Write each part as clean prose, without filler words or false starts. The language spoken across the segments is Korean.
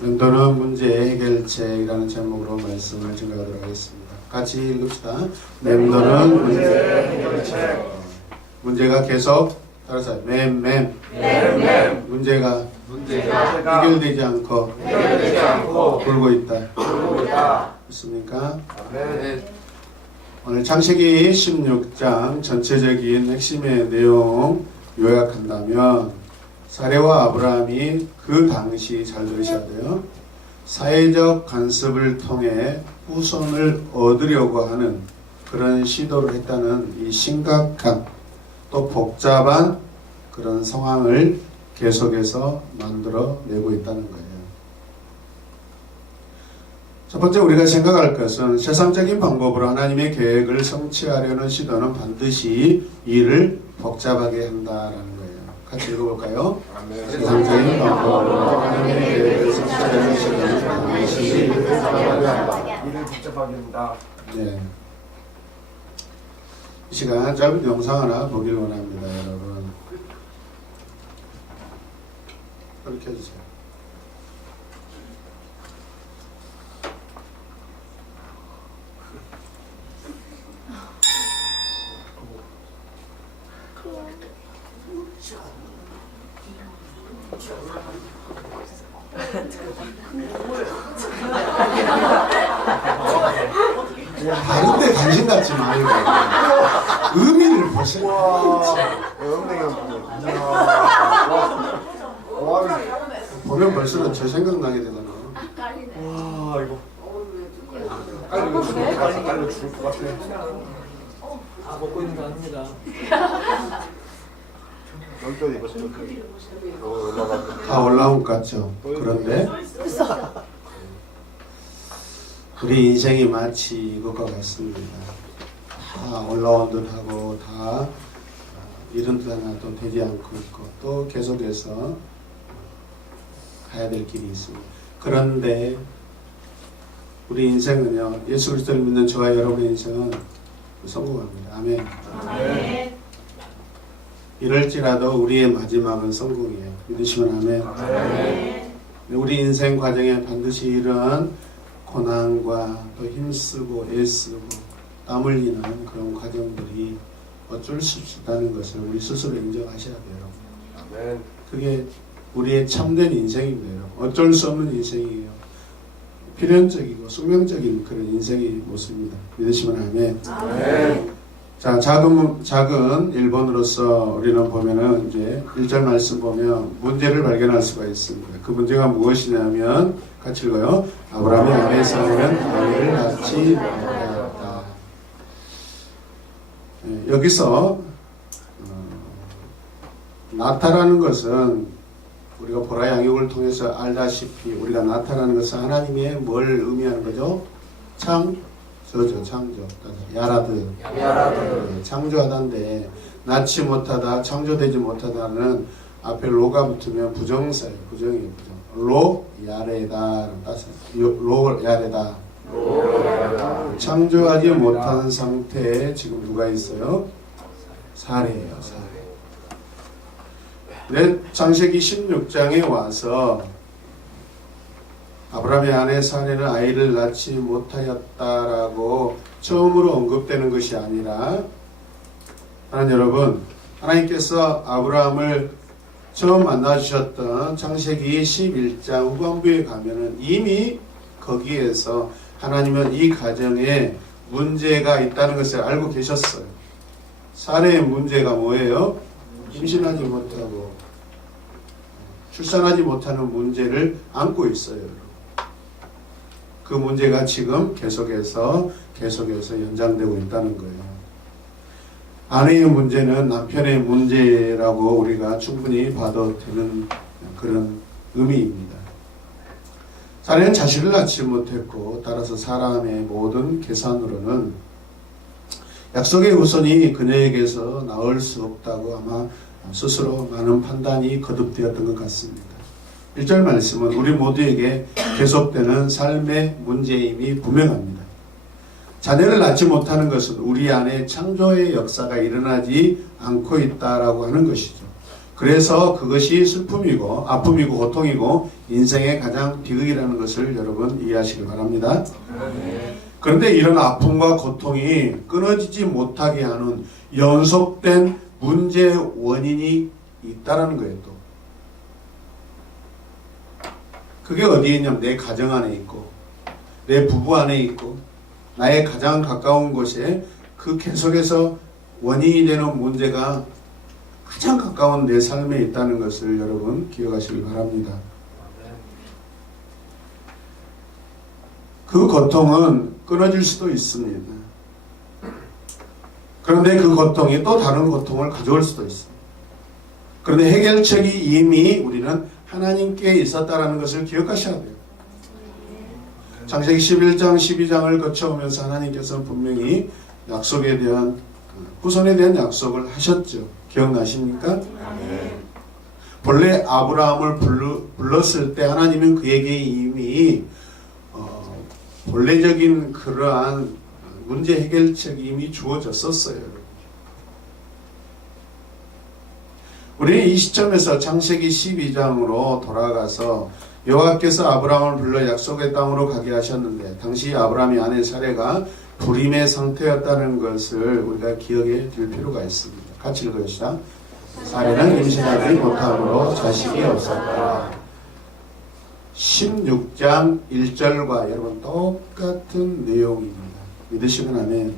멘토는 문제 해결책이라는 제목으로 말씀을 증거하도록 하겠습니다. 같이 읽읍시다. 멘토는 문제 해결책. 문제가 계속 따라서 맴 문제가 해결되지 않고 돌고 있다. 있습니까? 오늘 창세기 16장 전체적인 핵심의 내용 요약한다면 사레와 아브라함이 그 당시 잘 들으셔야 돼요. 사회적 간섭을 통해 후손을 얻으려고 하는 그런 시도를 했다는 이 심각한 또 복잡한 그런 상황을 계속해서 만들어내고 있다는 거예요. 첫 번째 우리가 생각할 것은 세상적인 방법으로 하나님의 계획을 성취하려는 시도는 반드시 일을 복잡하게 한다라는 거예요. 같이 읽어볼까요? 세상적인 방법으로 하나님의 계획을 성취하려는 시도는 반드시 일을 복잡하게 한다. 네. 이 시간 짧은 영상 하나 보길 원합니다, 여러분. 그렇게 해주세요. 다른데 관심 갖지 말고 의미를 보세요. 보면 벌써 저 생각나게 되잖아. 와 이거 깔려 죽을 것 같아. 먹고 있는 거 아닙니다. 다 올라온 것 같죠. 그런데 우리 인생이 마치 이것과 같습니다. 다 올라온 듯하고 다 이런 듯 하나도 되지 않고 있고 또 계속해서 가야 될 길이 있습니다. 그런데 우리 인생은요, 예수 그리스도를 믿는 저와 여러분의 인생은 성공합니다. 아멘. 아멘. 이럴지라도 우리의 마지막은 성공이에요. 믿으시면 아멘. 아멘. 우리 인생 과정에 반드시 이런 고난과 또 힘쓰고 애쓰고 땀 흘리는 그런 과정들이 어쩔 수 없다는 것을 우리 스스로 인정하셔야 돼요. 아멘. 그게 우리의 참된 인생입니다. 어쩔 수 없는 인생이에요. 필연적이고 숙명적인 그런 인생의 모습입니다. 믿으시면 아멘. 아멘. 자, 작은 일본으로서 우리는 보면은 이제 1절 말씀 보면 문제를 발견할 수가 있습니다. 그 문제가 무엇이냐면 같이 읽어요. 아브라함이 아내의 사내는 아내를 낳지 못하였다. 여기서 낳다라는 것은 우리가 보라 양육을 통해서 알다시피 우리가 낳다라는 것은 하나님의 뭘 의미하는 거죠? 창조죠. 창조. 야라드. 창조하다인데 낳지 못하다, 창조되지 못하다는 앞에 로가 붙으면 부정사예요. 부정이에요. 로 야레다라는 뜻이에요. 로 야레다. 창조하지 못한 상태에 지금 누가 있어요? 사례예요. 사례. 창세기 16장에 와서 아브라함의 아내 사례는 아이를 낳지 못하였다라고 처음으로 언급되는 것이 아니라 하나님 여러분, 하나님께서 아브라함을 처음 만나주셨던 창세기 11장 후반부에 가면은 이미 거기에서 하나님은 이 가정에 문제가 있다는 것을 알고 계셨어요. 사례의 문제가 뭐예요? 임신하지 못하고 출산하지 못하는 문제를 안고 있어요. 그 문제가 지금 계속해서 연장되고 있다는 거예요. 아내의 문제는 남편의 문제라고 우리가 충분히 봐도 되는 그런 의미입니다. 사례는 자식을 낳지 못했고 따라서 사람의 모든 계산으로는 약속의 후손이 그녀에게서 나올 수 없다고 아마 스스로 많은 판단이 거듭되었던 것 같습니다. 1절 말씀은 우리 모두에게 계속되는 삶의 문제임이 분명합니다. 자녀를 낳지 못하는 것은 우리 안에 창조의 역사가 일어나지 않고 있다라고 하는 것이죠. 그래서 그것이 슬픔이고 아픔이고 고통이고 인생의 가장 비극이라는 것을 여러분 이해하시길 바랍니다. 그런데 이런 아픔과 고통이 끊어지지 못하게 하는 연속된 문제의 원인이 있다라는 거예요. 또 그게 어디에 있냐면 내 가정 안에 있고 내 부부 안에 있고 나의 가장 가까운 곳에 그 계속해서 원인이 되는 문제가 가장 가까운 내 삶에 있다는 것을 여러분 기억하시기 바랍니다. 그 고통은 끊어질 수도 있습니다. 그런데 그 고통이 또 다른 고통을 가져올 수도 있습니다. 그런데 해결책이 이미 우리는 하나님께 있었다는 것을 기억하셔야 돼요. 창세기 11장 12장을 거쳐오면서 하나님께서는 분명히 약속에 대한 후손에 대한 약속을 하셨죠. 기억나십니까? 본래 아브라함을 불렀을 때 하나님은 그에게 이미 본래적인 그러한 문제 해결책이 이미 주어졌었어요. 우리는 이 시점에서 창세기 12장으로 돌아가서 여호와께서 아브라함을 불러 약속의 땅으로 가게 하셨는데 당시 아브라함의 아내 사레가 불임의 상태였다는 것을 우리가 기억해 둘 필요가 있습니다. 같이 읽읍시다. 사레는 임신하지 못함으로 자식이 없었다. 16장 1절과 여러분 똑같은 내용입니다. 믿으시면 아멘.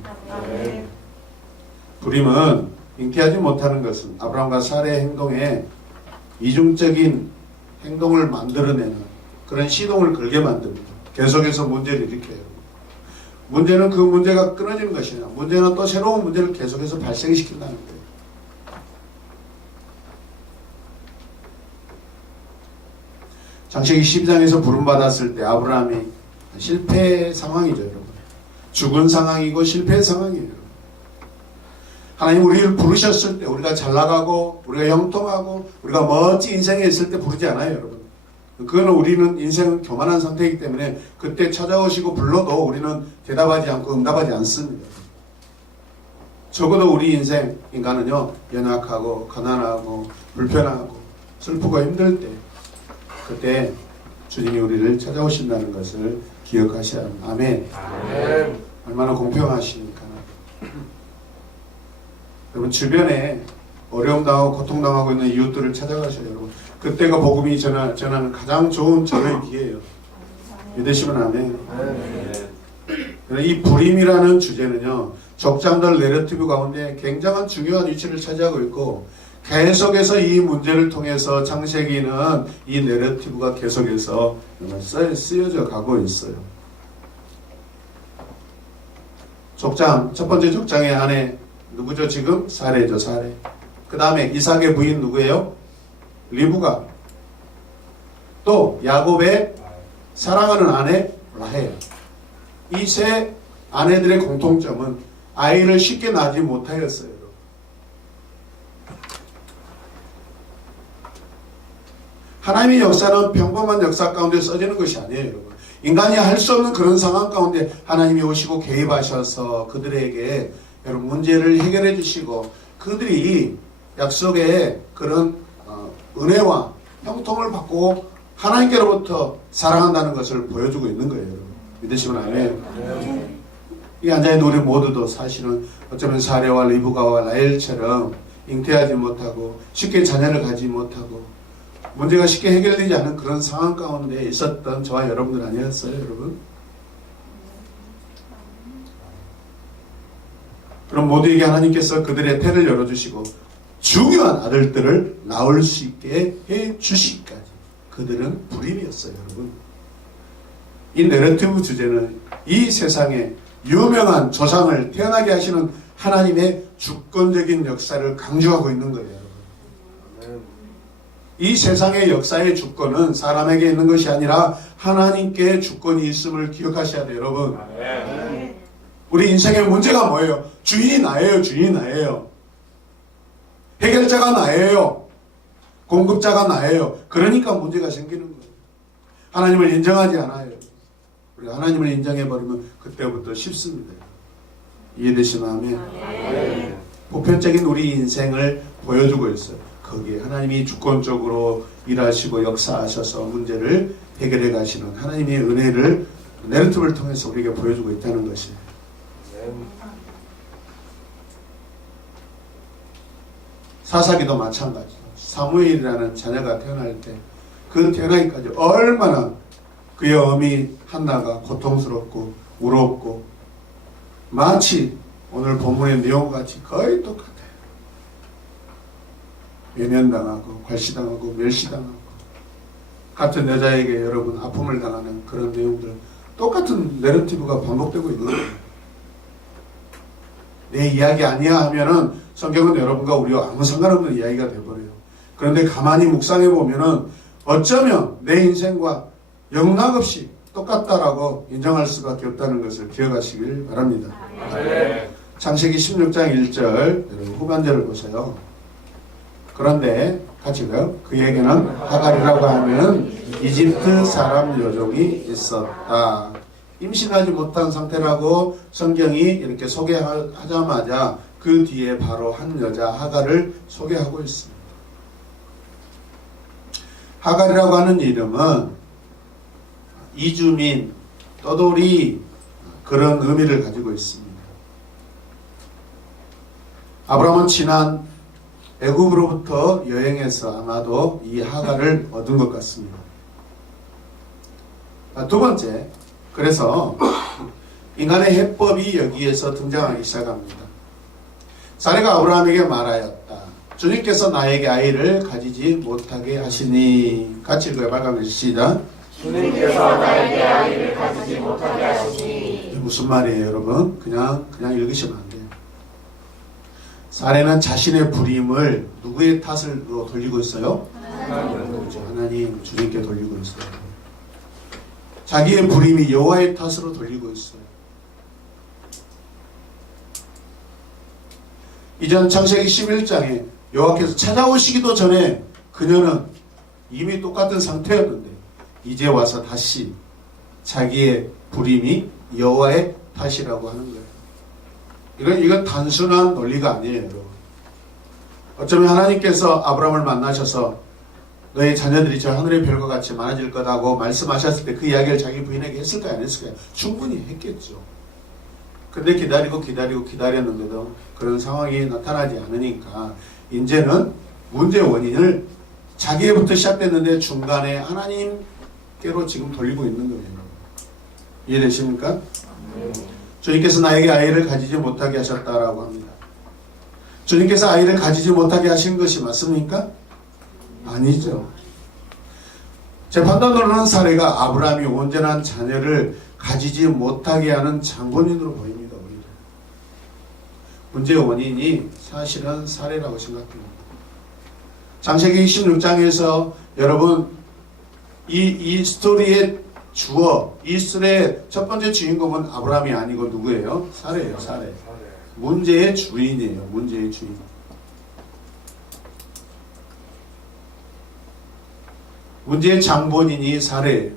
불임은 잉태하지 못하는 것은 아브라함과 사레의 행동에 이중적인 행동을 만들어내는 그런 시동을 걸게 만듭니다. 계속해서 문제를 일으켜요. 문제는 그 문제가 끊어지는 것이냐, 문제는 또 새로운 문제를 계속해서 발생시킨다는 거예요. 창세기 12장에서 부름받았을 때 아브라함이 실패 상황이죠, 여러분. 죽은 상황이고 실패 상황이에요. 하나님 우리를 부르셨을 때 우리가 잘 나가고 우리가 형통하고 우리가 멋진 인생에 있을 때 부르지 않아요, 여러분. 그거는 우리는 인생은 교만한 상태이기 때문에 그때 찾아오시고 불러도 우리는 대답하지 않고 응답하지 않습니다. 적어도 우리 인생 인간은요, 연약하고 가난하고 불편하고 슬프고 힘들 때 그때 주님이 우리를 찾아오신다는 것을 기억하셔야 합니다. 아멘. 아멘. 얼마나 공평하십니까? 여러분 주변에 어려움 당하고 고통 당하고 있는 이웃들을 찾아가셔요, 여러분. 그때가 복음이 전하는 가장 좋은 전의 기회예요. 믿으시면 아멘. 이 불임이라는 주제는요, 족장들 내러티브 가운데 굉장한 중요한 위치를 차지하고 있고 계속해서 이 문제를 통해서 창세기는 이 내러티브가 계속해서 쓰여져 가고 있어요. 족장, 첫 번째 족장의 아내 누구죠? 지금 사레죠, 사레. 그 다음에 이삭의 부인 누구예요? 리브가. 또 야곱의 사랑하는 아내 라헬. 이 세 아내들의 공통점은 아이를 쉽게 낳지 못하였어요. 하나님의 역사는 평범한 역사 가운데 써지는 것이 아니에요, 여러분. 인간이 할 수 없는 그런 상황 가운데 하나님이 오시고 개입하셔서 그들에게 여러분 문제를 해결해 주시고 그들이 약속의 그런 은혜와 형통을 받고 하나님께로부터 사랑한다는 것을 보여주고 있는 거예요, 여러분. 믿으시면 아멘. 이 앉아있는 우리 모두도 사실은 어쩌면 사레와 리브가와 라헬처럼 잉태하지 못하고 쉽게 자녀를 가지 못하고 문제가 쉽게 해결되지 않은 그런 상황 가운데 있었던 저와 여러분들 아니었어요, 여러분? 그럼 모두에게 하나님께서 그들의 태를 열어주시고 중요한 아들들을 낳을 수 있게 해주시기까지 그들은 불임이었어요, 여러분. 이 내러티브 주제는 이 세상에 유명한 조상을 태어나게 하시는 하나님의 주권적인 역사를 강조하고 있는 거예요, 여러분. 이 세상의 역사의 주권은 사람에게 있는 것이 아니라 하나님께 주권이 있음을 기억하셔야 돼요, 여러분. 우리 인생의 문제가 뭐예요? 주인이 나예요, 주인이 나예요. 해결자가 나예요. 공급자가 나예요. 그러니까 문제가 생기는 거예요. 하나님을 인정하지 않아요. 우리가 하나님을 인정해버리면 그때부터 쉽습니다. 이해되시면 아멘. 보편적인 우리 인생을 보여주고 있어요. 거기에 하나님이 주권적으로 일하시고 역사하셔서 문제를 해결해 가시는 하나님의 은혜를 내러티브를 통해서 우리에게 보여주고 있다는 것이에요. 사사기도 마찬가지죠. 사무엘이라는 자녀가 태어날 때 그 태어나기까지 얼마나 그의 어미 한나가 고통스럽고 울었고 마치 오늘 본문의 내용과 같이 거의 똑같아요. 외면당하고 괄시당하고 멸시당하고 같은 여자에게 여러분 아픔을 당하는 그런 내용들 똑같은 내러티브가 반복되고 있는 거예요. 내 이야기 아니야 하면은 성경은 여러분과 우리와 아무 상관없는 이야기가 돼버려요. 그런데 가만히 묵상해 보면은 어쩌면 내 인생과 영락없이 똑같다라고 인정할 수밖에 없다는 것을 기억하시길 바랍니다. 창세기 16장 1절 여러분 후반절을 보세요. 그런데 같이 가요. 그에게는 하갈이라고 하는 이집트 사람 여종이 있었다. 임신하지 못한 상태라고 성경이 이렇게 소개하자마자 그 뒤에 바로 한 여자 하갈을 소개하고 있습니다. 하갈이라고 하는 이름은 이주민, 떠돌이 그런 의미를 가지고 있습니다. 아브라함은 지난 애굽으로부터 여행해서 아마도 이 하갈을 얻은 것 같습니다. 두 번째, 그래서 인간의 해법이 여기에서 등장하기 시작합니다. 사례가 아브라함에게 말하였다. 주님께서 나에게 아이를 가지지 못하게 하시니. 같이 읽어요. 빨간 시작. 주님께서 나에게 아이를 가지지 못하게 하시니. 무슨 말이에요, 여러분? 그냥 읽으시면 안 돼요. 사례는 자신의 불임을 누구의 탓으로 돌리고 있어요? 하나님, 주님께 돌리고 있어요. 자기의 불임이 여호와의 탓으로 돌리고 있어요. 이전 창세기 11장에 여호와께서 찾아오시기도 전에 그녀는 이미 똑같은 상태였는데 이제 와서 다시 자기의 불임이 여호와의 탓이라고 하는 거예요. 이건 단순한 논리가 아니에요, 여러분. 어쩌면 하나님께서 아브라함을 만나셔서 너의 자녀들이 저 하늘의 별과 같이 많아질 거다고 말씀하셨을 때 그 이야기를 자기 부인에게 했을까요? 안 했을까요? 충분히 했겠죠. 근데 기다렸는데도 그런 상황이 나타나지 않으니까 이제는 문제의 원인을 자기애부터 시작됐는데 중간에 하나님께로 지금 돌리고 있는 거예요. 이해되십니까? 주님께서 나에게 아이를 가지지 못하게 하셨다라고 합니다. 주님께서 아이를 가지지 못하게 하신 것이 맞습니까? 아니죠. 제 판단으로는 사례가 아브라함이 온전한 자녀를 가지지 못하게 하는 장본인으로 보입니다. 오히려. 문제의 원인이 사실은 사례라고 생각합니다. 창세기 16장에서 여러분 이 스토리의 주어, 이 스토리의 첫 번째 주인공은 아브라함이 아니고 누구예요? 사례예요. 사례. 문제의 주인이에요. 문제의 주인. 문제의 장본인이 사례예요.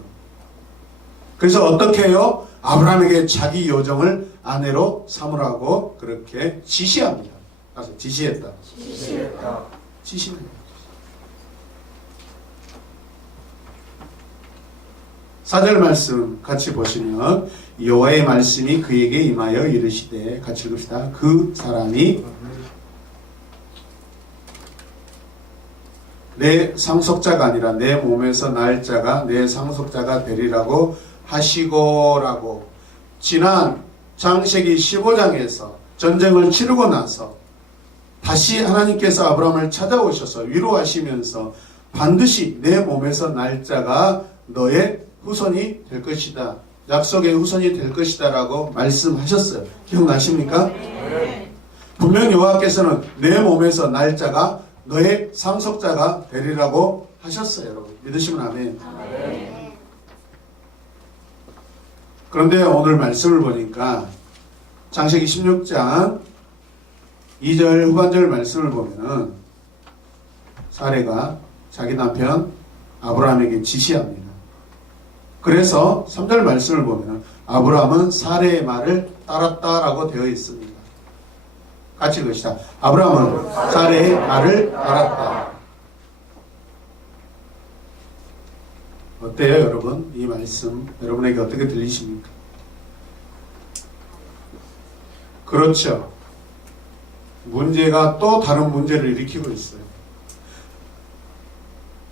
그래서 어떻게 해요? 아브라함에게 자기 여종을 아내로 삼으라고 그렇게 지시합니다. 가서 지시했다. 지시는 4절 말씀 같이 보시면 여호와의 말씀이 그에게 임하여 이르시되 같이 읽읍시다. 그 사람이 내 상속자가 아니라 내 몸에서 날 자가 내 상속자가 되리라고 하시고라고. 지난 창세기 15장에서 전쟁을 치르고 나서 다시 하나님께서 아브라함을 찾아오셔서 위로하시면서 반드시 내 몸에서 날 자가 너의 후손이 될 것이다. 약속의 후손이 될 것이다 라고 말씀하셨어요. 기억나십니까? 네. 분명 여호와께서는 내 몸에서 날 자가 너의 상속자가 되리라고 하셨어요. 여러분 믿으시면 아멘. 네. 그런데 오늘 말씀을 보니까 창세기 16장 2절 후반절 말씀을 보면은 사례가 자기 남편 아브라함에게 지시합니다. 그래서 3절 말씀을 보면 아브라함은 사례의 말을 따랐다라고 되어 있습니다. 같이 읽읍시다. 아브라함은 사례의 말을 따랐다. 어때요, 여러분? 이 말씀 여러분에게 어떻게 들리십니까? 그렇죠. 문제가 또 다른 문제를 일으키고 있어요.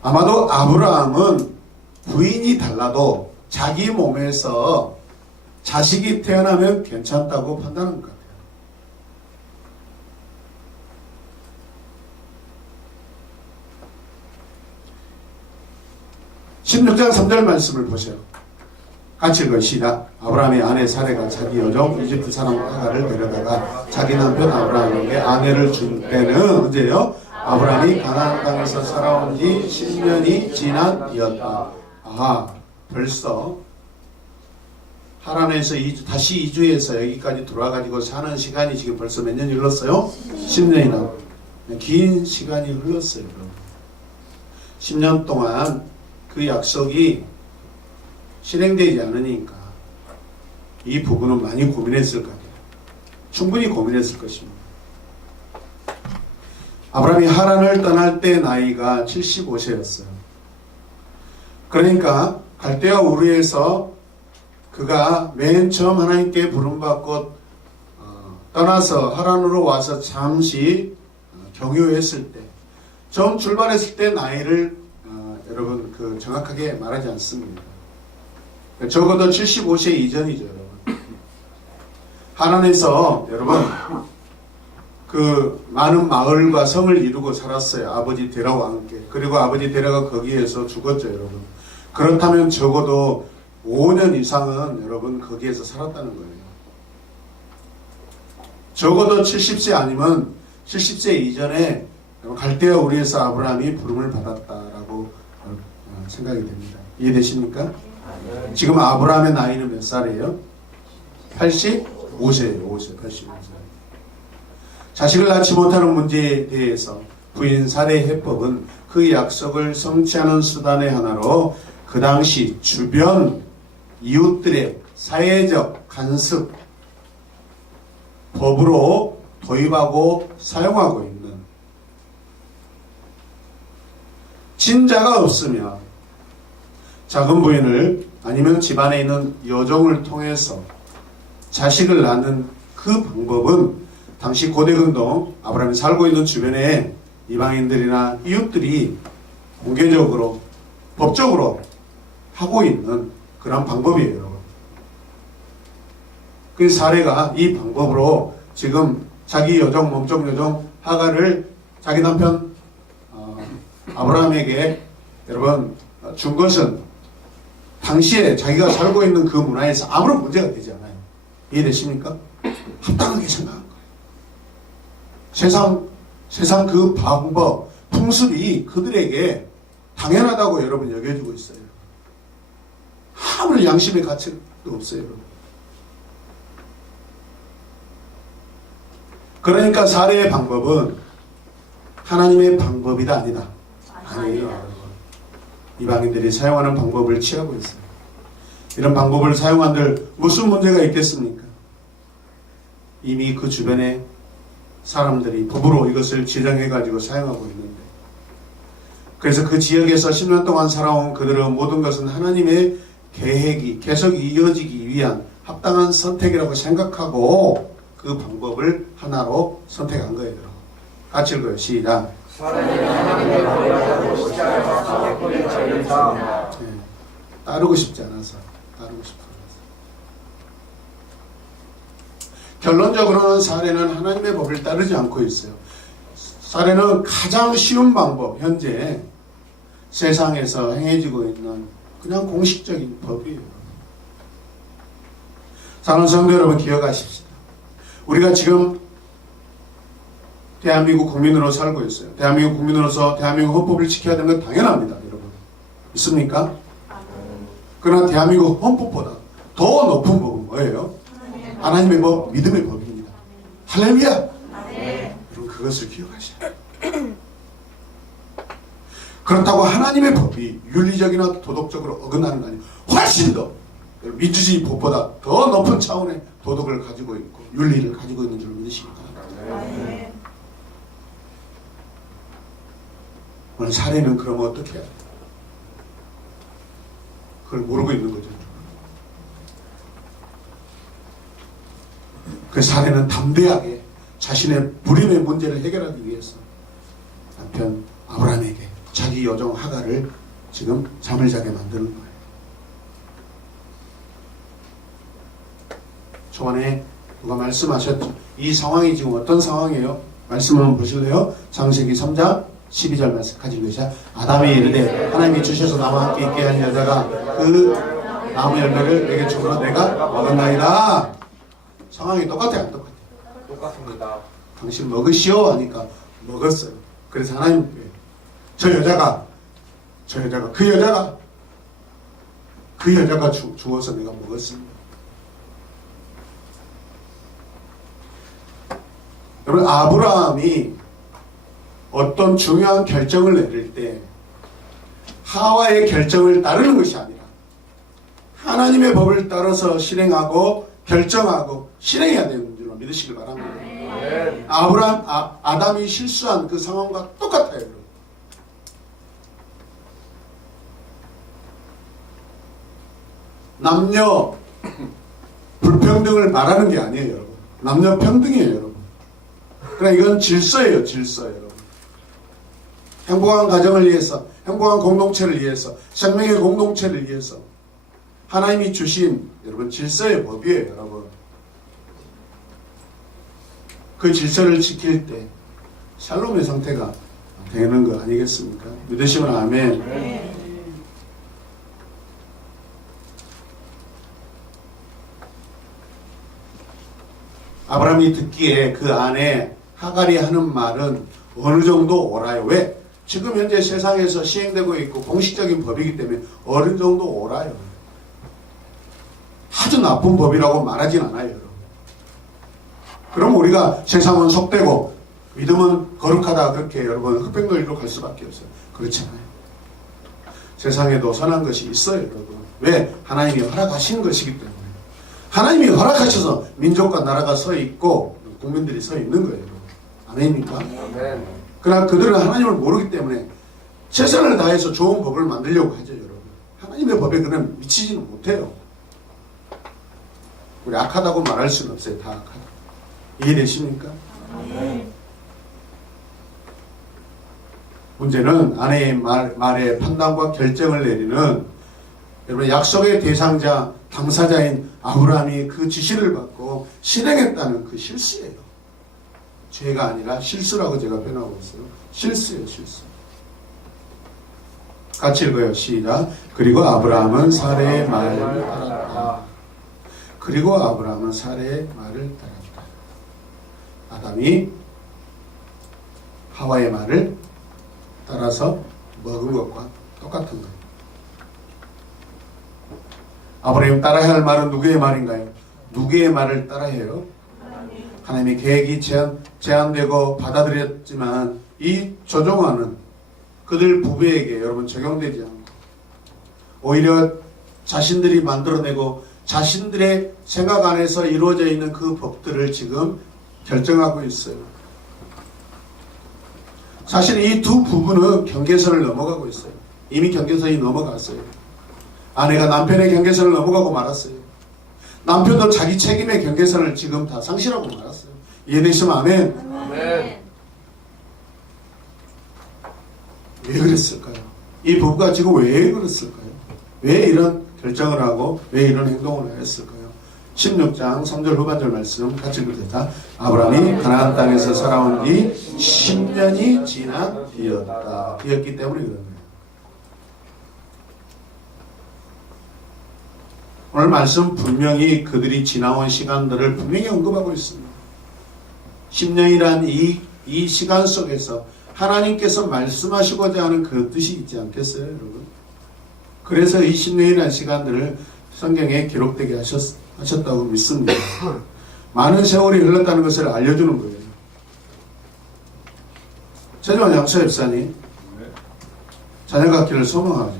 아마도 아브라함은 부인이 달라도 자기 몸에서 자식이 태어나면 괜찮다고 판단한 것 같아요. 16장 3절 말씀을 보세요. 같이 읽으시다. 아브라함의 아내 사레가 자기 여종 이집트 사람 하가를 데려다가 자기 남편 아브라함에게 아내를 준 때는 언제요? 아브라함이 가나안 땅에서 살아온 지 10년이 지난 뒤였다. 아하, 벌써 하란에서 다시 이주해서 여기까지 돌아가지고 사는 시간이 지금 벌써 몇 년이 흘렀어요? 10년이나 긴 시간이 흘렀어요. 10년 동안 그 약속이 실행되지 않으니까 이 부분은 많이 고민했을 거예요. 충분히 고민했을 것입니다. 아브라함이 하란을 떠날 때 나이가 75세였어요. 그러니까 갈대아 우르에서 그가 맨 처음 하나님께 부름받고 떠나서 하란으로 와서 잠시 경유했을 때, 처음 출발했을 때 나이를 여러분 정확하게 말하지 않습니다. 적어도 75세 이전이죠, 여러분. 하란에서 여러분 그 많은 마을과 성을 이루고 살았어요. 아버지 데라와 함께. 그리고 아버지 데라가 거기에서 죽었죠, 여러분. 그렇다면 적어도 5년 이상은 여러분 거기에서 살았다는 거예요. 적어도 70세 아니면 70세 이전에 갈대아 우르에서 아브라함이 부름을 받았다라고 생각이 됩니다. 이해되십니까? 지금 아브라함의 나이는 몇 살이에요? 85세예요. 85세. 자식을 낳지 못하는 문제에 대해서 부인 살해 해법은 그 약속을 성취하는 수단의 하나로 그 당시 주변 이웃들의 사회적 간섭 법으로 도입하고 사용하고 있는, 친자가 없으면 작은 부인을 아니면 집안에 있는 여종을 통해서 자식을 낳는 그 방법은 당시 고대근동 아브라함이 살고 있는 주변에 이방인들이나 이웃들이 공개적으로 법적으로 하고 있는 그런 방법이에요. 그 사례가 이 방법으로 지금 자기 여종, 몸종 여종 하가를 자기 남편 아브라함에게 여러분 준 것은 당시에 자기가 살고 있는 그 문화에서 아무런 문제가 되지 않아요. 이해되십니까? 합당하게 생각한 거예요. 세상 그 방법, 풍습이 그들에게 당연하다고 여러분 여겨지고 있어요. 아무런 양심의 가치도 없어요. 그러니까 사례의 방법은 하나님의 방법이다 아니다. 아니에요. 이방인들이 사용하는 방법을 취하고 있어요. 이런 방법을 사용한들 무슨 문제가 있겠습니까? 이미 그 주변에 사람들이 법으로 이것을 지정해가지고 사용하고 있는데, 그래서 그 지역에서 10년 동안 살아온 그들의 모든 것은 하나님의 계획이 계속 이어지기 위한 합당한 선택이라고 생각하고 그 방법을 하나로 선택한 거예요. 같이 읽어요. 시작. 따르고 싶지 않아서. 결론적으로는 사례는 하나님의 법을 따르지 않고 있어요. 사례는 가장 쉬운 방법, 현재 세상에서 행해지고 있는 그냥 공식적인 법이에요. 사랑하는 성도 여러분, 기억하십시다. 우리가 지금 대한민국 국민으로 살고 있어요. 대한민국 국민으로서 대한민국 헌법을 지켜야 되는 건 당연합니다, 여러분. 있습니까? 그러나 대한민국 헌법보다 더 높은 법은 뭐예요? 하나님의 법, 믿음의 법입니다. 할렐루야! 여러분, 그것을 기억하셔야 돼요. 그렇다고 하나님의 법이 윤리적이나 도덕적으로 어긋나는 거 아니에요. 훨씬 더 민주주의 법보다 더 높은 차원의 도덕을 가지고 있고 윤리를 가지고 있는 줄 믿으십니까? 오늘 사례는 그러면 어떻게 해야 돼요? 그걸 모르고 있는 거죠. 그래서 사례는 담대하게 자신의 불임의 문제를 해결하기 위해서 남편 아브라함에게 자기 여종 하갈을 지금 잠을 자게 만드는 거예요. 초반에 누가 말씀하셨죠. 이 상황이 지금 어떤 상황이에요? 말씀 한번 보실래요? 창세기 3장 12절 말씀 가지고 계셔. 아담이 이르되 하나님이 주셔서 나와 함께 있게 한 여자가 그 나무 열매를 내게 주므로 내가 먹었나이다. 상황이 똑같아요, 안 똑같아요? 똑같습니다. 당신 먹으시오 하니까 먹었어요. 그래서 하나님 그 여자가 주어서 내가 먹었습니다. 여러분, 아브라함이 어떤 중요한 결정을 내릴 때 하와의 결정을 따르는 것이 아니라 하나님의 법을 따라서 실행하고 결정하고 실행해야 되는 줄로 믿으시길 바랍니다. 아담이 실수한 그 상황과 똑같아요. 여러분. 남녀 불평등을 말하는 게 아니에요, 여러분. 남녀 평등이에요, 여러분. 그러나 이건 질서예요, 질서, 여러분. 행복한 가정을 위해서, 행복한 공동체를 위해서, 생명의 공동체를 위해서 하나님이 주신 여러분 질서의 법이에요, 여러분. 그 질서를 지킬 때 샬롬의 상태가 되는 거 아니겠습니까? 믿으시면 아멘. 아브라함이 듣기에 그 아내 하갈이 하는 말은 어느 정도 옳아요. 왜? 지금 현재 세상에서 시행되고 있고 공식적인 법이기 때문에 어느 정도 옳아요. 아주 나쁜 법이라고 말하진 않아요, 여러분. 그럼 우리가 세상은 속되고 믿음은 거룩하다, 그렇게 여러분 흑백노일로 갈 수밖에 없어요. 그렇지 않아요. 세상에도 선한 것이 있어요, 여러분. 왜? 하나님이 허락하신 것이기 때문에. 하나님이 허락하셔서 민족과 나라가 서 있고 국민들이 서 있는 거예요, 여러분. 아멘입니까? 아멘. 그러나 그들은 하나님을 모르기 때문에 최선을 다해서 좋은 법을 만들려고 하죠, 여러분. 하나님의 법에 그는 미치지는 못해요. 우리 악하다고 말할 수는 없어요. 다 악하다. 이해되십니까? 문제는 아내의 말에 판단과 결정을 내리는 여러분 약속의 대상자, 당사자인 아브라함이 그 지시를 받고 실행했다는 그 실수예요. 죄가 아니라 실수라고 제가 표현하고 있어요. 실수예요, 실수. 같이 읽어요. 시작. 그리고 아브라함은 사레의 말을 따랐다. 그리고 아브라함은 사레의 말을 따랐다. 아담이 하와의 말을 따라서 먹은 것과 똑같은 거예요. 아브라함이 따라야 할 말은 누구의 말인가요? 누구의 말을 따라해요? 하나님의 계획이 제한되고 받아들였지만 이 조종안은 그들 부부에게 여러분 적용되지 않고 오히려 자신들이 만들어내고 자신들의 생각 안에서 이루어져 있는 그 법들을 지금 결정하고 있어요. 사실 이 두 부부는 경계선을 넘어가고 있어요. 이미 경계선이 넘어갔어요. 아내가 남편의 경계선을 넘어가고 말았어요. 남편도 자기 책임의 경계선을 지금 다 상실하고 말았어요. 이해되시면 아멘. 아멘. 왜 그랬을까요? 이 부부가 지금 왜 그랬을까요? 왜 이런 결정을 하고 왜 이런 행동을 했을까요? 16장 3절 후반절 말씀 같이 읽으자. 아브라함이 가나안 땅에서 살아온 지 10년이 지난 뒤였다. 뒤였기 때문에 그런 거예요. 오늘 말씀 분명히 그들이 지나온 시간들을 분명히 언급하고 있습니다. 10년이란 이 시간 속에서 하나님께서 말씀하시고자 하는 그 뜻이 있지 않겠어요, 여러분? 그래서 이 10년이라는 시간들을 성경에 기록되게 하셨다고 믿습니다. 많은 세월이 흘렀다는 것을 알려주는 거예요. 최정환 양수협사님, 자녀 갖기를 소망하죠.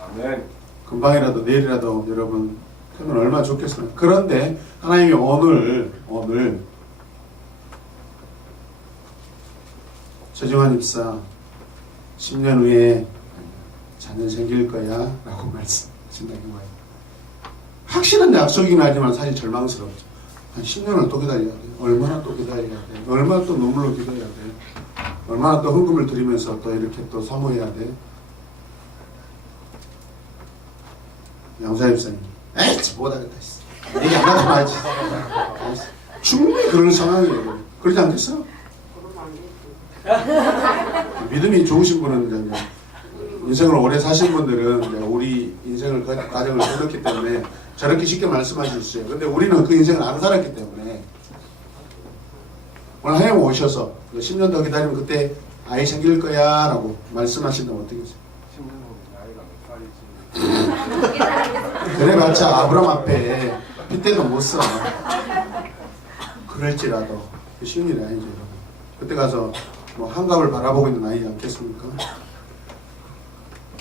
아멘. 금방이라도 내일이라도 여러분 그러면 얼마나 좋겠어요. 그런데 하나님이 오늘 최정환 입사 10년 후에 자녀 생길 거야 라고 진다 이거예요. 확실한 약속이긴 하지만 사실 절망스럽죠. 한 10년을 또 기다려야 돼. 얼마나 또 기다려야 돼. 얼마나 또 눈물로 기다려야 돼. 얼마나 또 헌금을 드리면서 또 이렇게 또 사모해야 돼. 양사님사님, 에이, 못하겠다. 얘기 안 하지 말지. 충분히 그런 상황이에요. 그러지 않겠어요? 믿음이 좋으신 분은 이제 인생을 오래 사신 분들은 이제 우리 인생을 과정을 거쳤기 때문에 저렇게 쉽게 말씀하실 수 있어요. 근데 우리는 그 인생을 안 살았기 때문에 오늘 하나님 오셔서 10년 더 기다리면 그때 아이 생길 거야 라고 말씀하신다면 어떻게 하세요? 10년 후면 나이가 몇 살이지? 그래봤자 아브람 앞에 핏대도 못 써. 그럴지라도 쉬운 일이 아니죠. 여러분. 그때 가서 뭐 한갑을 바라보고 있는 아이지 않겠습니까?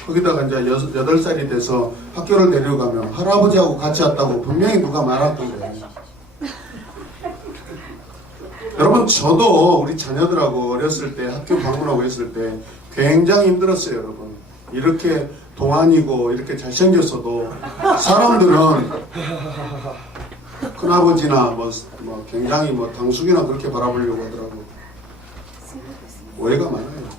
거기다가 이제 8살이 돼서 학교를 내려가면 할아버지하고 같이 왔다고 분명히 누가 말할 건데. 여러분, 저도 우리 자녀들하고 어렸을 때 학교 방문하고 했을 때 굉장히 힘들었어요, 여러분. 이렇게 동안이고 이렇게 잘생겼어도 사람들은 큰아버지나 뭐 굉장히 뭐 당숙이나 그렇게 바라보려고 하더라고. 오해가 많아요.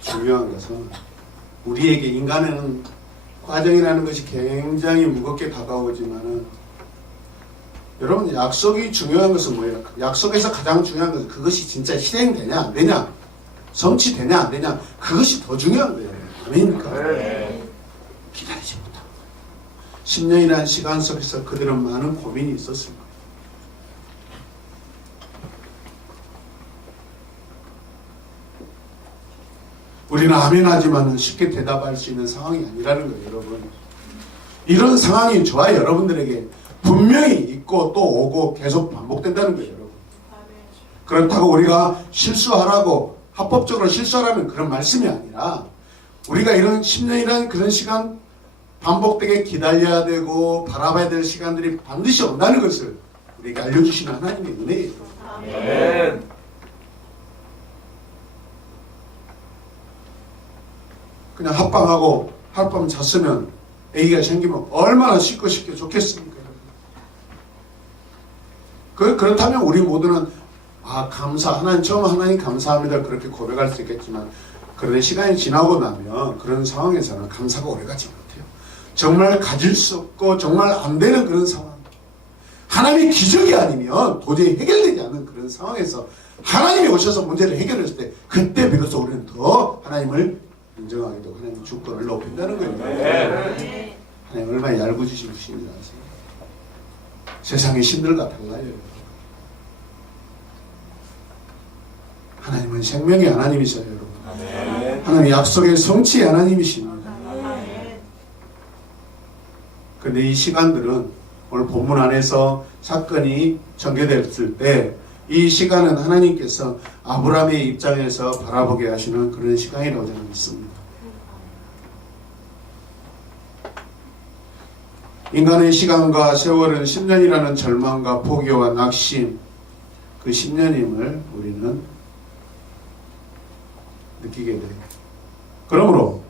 중요한 것은 우리에게 인간은 과정이라는 것이 굉장히 무겁게 다가오지만은 여러분, 약속이 중요한 것은 뭐예요? 약속에서 가장 중요한 것은 그것이 진짜 실행되냐 안 되냐, 성취되냐 안 되냐, 그것이 더 중요한 거예요. 아닙니까? 네. 기다리지 못하고 10년이라는 시간 속에서 그들은 많은 고민이 있었을 거예요. 우리는 아멘하지만 쉽게 대답할 수 있는 상황이 아니라는 거예요, 여러분. 이런 상황이 저와 여러분들에게 분명히 있고 또 오고 계속 반복된다는 거예요, 여러분. 그렇다고 우리가 실수하라고, 합법적으로 실수하라는 그런 말씀이 아니라 우리가 이런 10년이라는 그런 시간 반복되게 기다려야 되고 바라봐야 될 시간들이 반드시 온다는 것을 우리에게 알려주시는 하나님의 은혜예요. 아멘. 그냥 합방하고 하룻밤 잤으면 아기가 생기면 얼마나 쉽고 쉽게 좋겠습니까? 그렇다면 우리 모두는 하나님, 처음 하나님 감사합니다 그렇게 고백할 수 있겠지만, 그런데 시간이 지나고 나면 그런 상황에서는 감사가 오래가지 못해요. 정말 가질 수 없고 정말 안 되는 그런 상황, 하나님의 기적이 아니면 도저히 해결되지 않는 그런 상황에서 하나님이 오셔서 문제를 해결했을 때, 그때 비로소 우리는 더 하나님을 인정하게 되고 하나님의 주권을 높인다는 거예요. 네. 하나님 얼마나 얄궂으신 분인지 아세요? 세상의 신들과 달라요. 하나님은 생명의 하나님이세요, 여러분. 아멘. 하나님 약속의 성취의 하나님이십니다. 그런데 이 시간들은 오늘 본문 안에서 사건이 전개됐을 때 이 시간은 하나님께서 아브라함의 입장에서 바라보게 하시는 그런 시간이라고 저는 믿습니다. 인간의 시간과 세월은 10년이라는 절망과 포기와 낙심, 그 10년임을 우리는 느끼게 돼요. 그러므로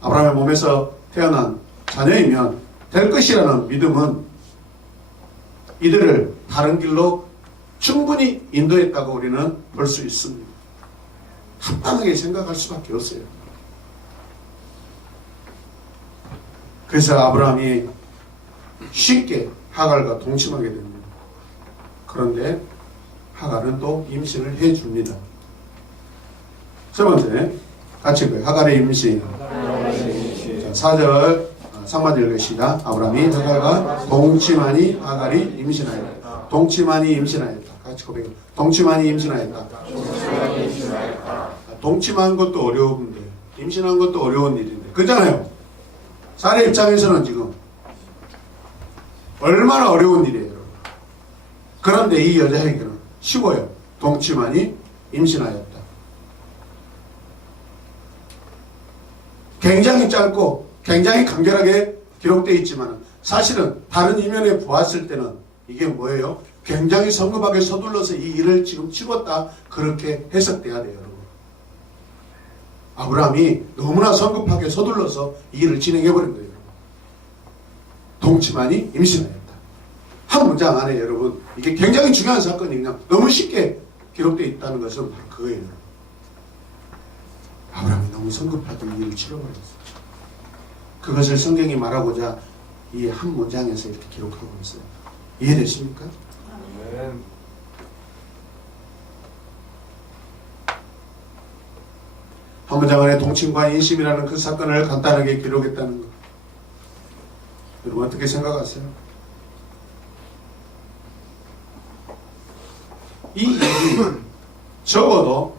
아브라함의 몸에서 태어난 자녀이면 될 것이라는 믿음은 이들을 다른 길로 충분히 인도했다고 우리는 볼 수 있습니다. 합당하게 생각할 수밖에 없어요. 그래서 아브라함이 쉽게 하갈과 동침하게 됩니다. 그런데 하갈은 또 임신을 해줍니다. 세 번째, 같이 읽어요. 하갈의 임신. 자, 4절 상반절 읽으시다. 아브라함이 하갈과 동침하니 하갈이 임신하였다. 동침하니 임신하였다. 같이 고백해요. 동침하니 임신하였다. 동침한 것도 어려운데 임신한 것도 어려운 일인데, 그렇잖아요. 사례 입장에서는 지금 얼마나 어려운 일이에요. 그런데 이 여자에게는 쉬워요. 동침하니 임신하였다. 굉장히 짧고 굉장히 간결하게 기록되어 있지만 사실은 다른 이면에 보았을 때는 이게 뭐예요? 굉장히 성급하게 서둘러서 이 일을 지금 치웠다, 그렇게 해석돼야 돼요, 여러분. 아브라함이 너무나 성급하게 서둘러서 이 일을 진행해버린 거예요. 동치만이 임신하였다. 한 문장 안에 여러분 이게 굉장히 중요한 사건이 그냥 너무 쉽게 기록되어 있다는 것은 바로 그거예요. 아브라함이 너무 성급하게 이 일을 치러버렸어요. 그것을 성경이 말하고자 이 한 문장에서 이렇게 기록하고 있어요. 이해되십니까? 아멘. 한 문장 안에 동침과 인심이라는 그 사건을 간단하게 기록했다는 것. 여러분 어떻게 생각하세요? 이 일이 적어도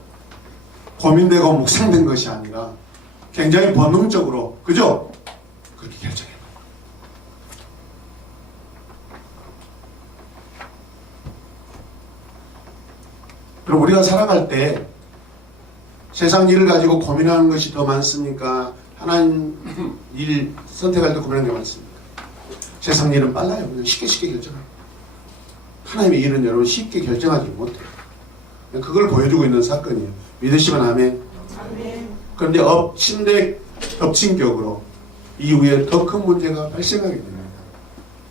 고민되고 묵상된 것이 아니라 굉장히 본능적으로 그죠? 그렇게 결정해요. 그럼 우리가 살아갈 때 세상 일을 가지고 고민하는 것이 더 많습니까? 하나님 일 선택할 때 고민하는 게 많습니까? 세상 일은 빨라요. 그냥 쉽게 결정해요. 하나님의 일은 여러분 쉽게 결정하지 못해요. 그걸 보여주고 있는 사건이에요. 믿으시면 아멘. 그런데 엎친 격으로 이후에 더 큰 문제가 발생하게 됩니다.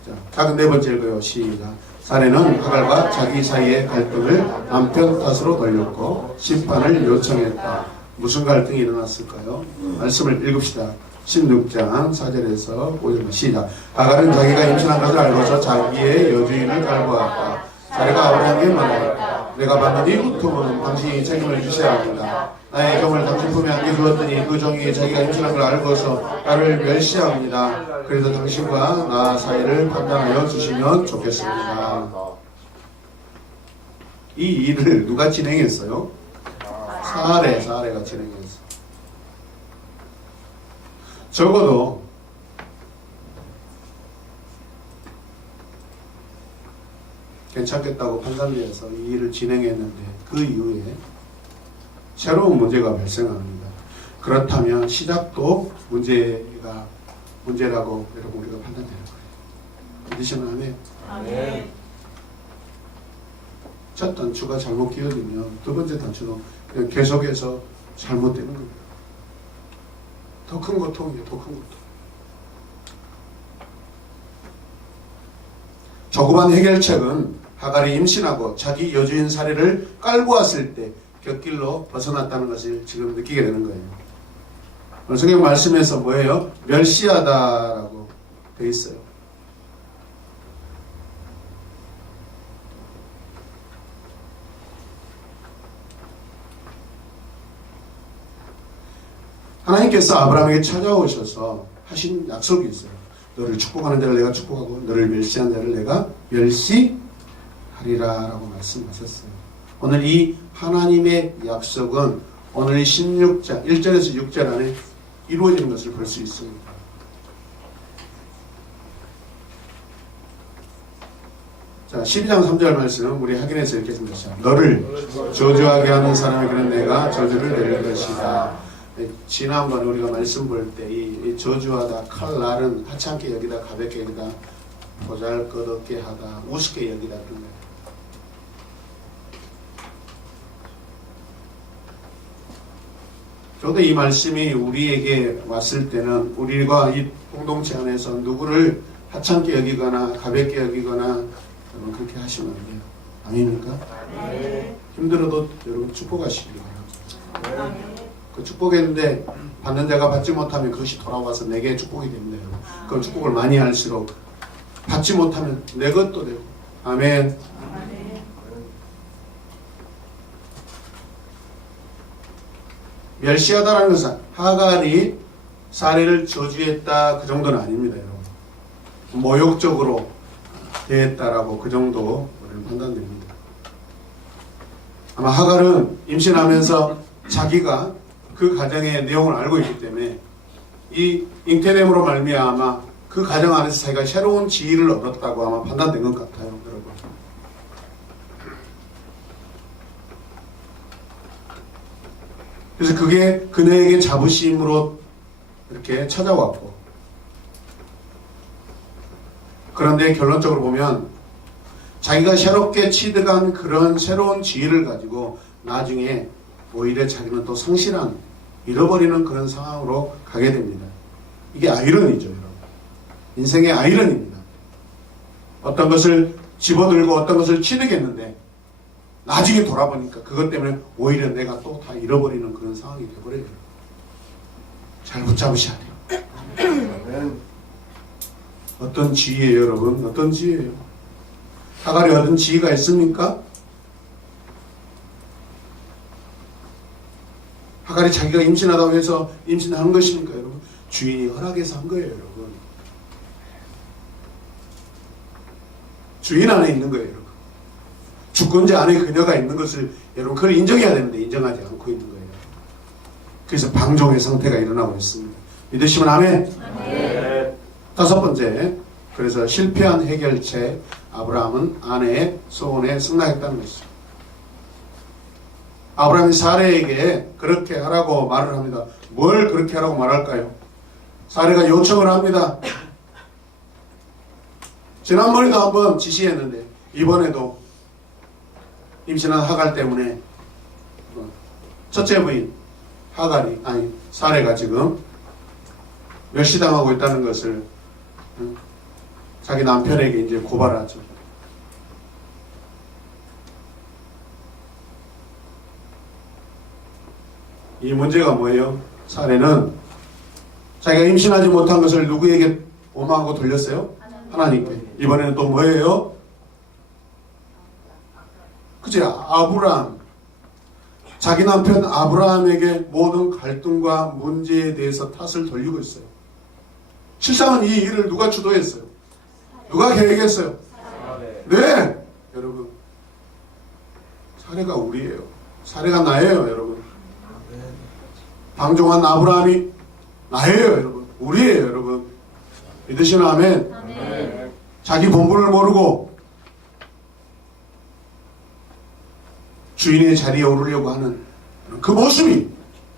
자, 작은 네 번째 읽어요. 시작. 사례는 하갈과 자기 사이의 갈등을 남편 탓으로 돌렸고 심판을 요청했다. 무슨 갈등이 일어났을까요? 말씀을 읽읍시다. 16장 4절에서 5절 시작. 하갈은 자기가 임신한 것을 알고서 자기의 여주인을 갈구하였다. 사례가 아브라함에게 말하였다. 내가 받는 이 고통은 당신이 책임을 주셔야 합니다. 나의 경을 당신 품에 안겨주었더니 그 종이 자기가 임신한 걸 알고서 나를 멸시합니다. 그래서 당신과 나 사이를 판단하여 주시면 좋겠습니다. 이 일을 누가 진행했어요? 사례가 진행했어요. 적어도 괜찮겠다고 판단되어서 이 일을 진행했는데 그 이후에 새로운 문제가 발생합니다. 그렇다면 시작도 문제라고 여러분 우리가 판단되는 거예요. 믿으시면 아멘. 아멘. 첫 단추가 잘못 끼어들면 두 번째 단추도 그냥 계속해서 잘못되는 겁니다. 더 큰 고통이에요. 더 큰 고통. 조그만 해결책은 하갈이 임신하고 자기 여주인 사례를 깔고 왔을 때 곁길로 벗어났다는 것을 지금 느끼게 되는 거예요. 오늘 성경 말씀에서 뭐예요? 멸시하다라고 되어 있어요. 하나님께서 아브라함에게 찾아오셔서 하신 약속이 있어요. 너를 축복하는 자를 내가 축복하고 너를 멸시하는 자를 내가 멸시하리라 라고 말씀하셨어요. 오늘 이 하나님의 약속은 오늘 16장 1절에서 6절 안에 이루어지는 것을 볼 수 있습니다. 자, 12장 3절 말씀 우리 확인해서 읽겠습니다. 너를 저주하게 하는 사람에게는 내가 저주를 내릴 것이다. 지난번에 우리가 말씀 볼 때 이 저주하다, 칼날은 하찮게 여기다, 가볍게 여기다, 보잘것없게 하다, 우습게 여기다 그런 거예요. 저도 이 말씀이 우리에게 왔을 때는 우리가 이 공동체 안에서 누구를 하찮게 여기거나 가볍게 여기거나 여러분 그렇게 하시면 안 돼요. 아닙니까? 힘들어도 여러분 축복하시기 바랍니다. 그 축복했는데 받는 자가 받지 못하면 그것이 돌아와서 내게 축복이 됩니다. 그 축복을 많이 할수록 받지 못하면 내 것도 되고. 아멘. 멸시하다라는 것은 하갈이 사례를 저주했다 그 정도는 아닙니다. 여러분. 모욕적으로 대했다라고 그 정도 판단됩니다. 아마 하갈은 임신하면서 자기가 그 가정의 내용을 알고 있기 때문에 이 잉태됨으로 말미암아 그 가정 안에서 자기가 새로운 지위를 얻었다고 아마 판단된 것 같아요. 여러분. 그래서 그게 그녀에게 자부심으로 이렇게 찾아왔고, 그런데 결론적으로 보면 자기가 새롭게 취득한 그런 새로운 지위를 가지고 나중에 오히려 자기는 또 성실한 잃어버리는 그런 상황으로 가게 됩니다. 이게 아이러니죠, 여러분. 인생의 아이러니입니다. 어떤 것을 집어들고 어떤 것을 치르겠는데 나중에 돌아보니까 그것 때문에 오히려 내가 또 다 잃어버리는 그런 상황이 되어버려요. 잘 붙잡으셔야 돼요. 아멘. 어떤 지혜예요, 여러분? 어떤 지혜예요? 하갈이 얻은 지혜가 있습니까? 하갈이 자기가 임신하다고 해서 임신한 것입니까, 여러분? 주인이 허락해서 한 거예요, 여러분. 주인 안에 있는 거예요, 여러분. 주권자 안에 그녀가 있는 것을 여러분 그걸 인정해야 되는데 인정하지 않고 있는 거예요. 그래서 방종의 상태가 일어나고 있습니다. 믿으시면 아멘. 아멘. 다섯 번째, 그래서 실패한 해결책, 아브라함은 아내의 소원에 승낙했다는 것이죠. 아브라함이 사레에게 그렇게 하라고 말을 합니다. 뭘 그렇게 하라고 말할까요? 사레가 요청을 합니다. 지난번에도 한번 지시했는데 이번에도 임신한 하갈 때문에 첫째 부인 사레가 지금 멸시당하고 있다는 것을 자기 남편에게 이제 고발하죠. 이 문제가 뭐예요? 사레는 자기가 임신하지 못한 것을 누구에게 오만하고 돌렸어요? 하나님께. 이번에는 또 뭐예요? 그치? 아브라함. 자기 남편 아브라함에게 모든 갈등과 문제에 대해서 탓을 돌리고 있어요. 실상은 이 일을 누가 주도했어요? 누가 계획했어요? 네! 여러분. 사례가 우리예요. 사례가 나예요, 여러분. 방종한 아브라함이 나예요, 여러분. 우리예요, 여러분. 믿으시는 아멘. 아멘. 자기 본분을 모르고 주인의 자리에 오르려고 하는 그 모습이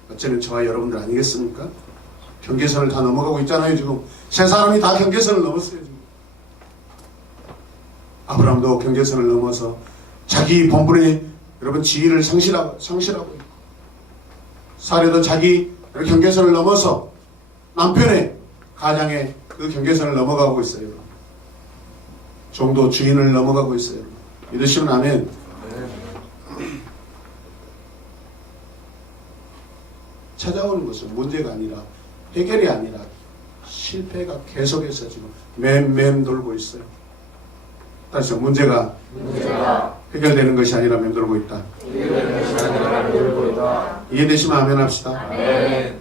어쩌면 저와 여러분들 아니겠습니까? 경계선을 다 넘어가고 있잖아요, 지금. 세 사람이 다 경계선을 넘었어요, 지금. 아브라함도 경계선을 넘어서 자기 본분의 여러분 지위를 상실하고 있고, 사례도 자기 경계선을 넘어서 남편의 가장의 그 경계선을 넘어가고 있어요. 종도 주인을 넘어가고 있어요. 믿으시면 아멘. 찾아오는 것은 문제가 아니라 해결이 아니라 실패가 계속해서 지금 맴 돌고 있어요. 다시 문제가 해결되는 것이 아니라 맴돌고 있다. 이해되시면 아멘 합시다. 아멘.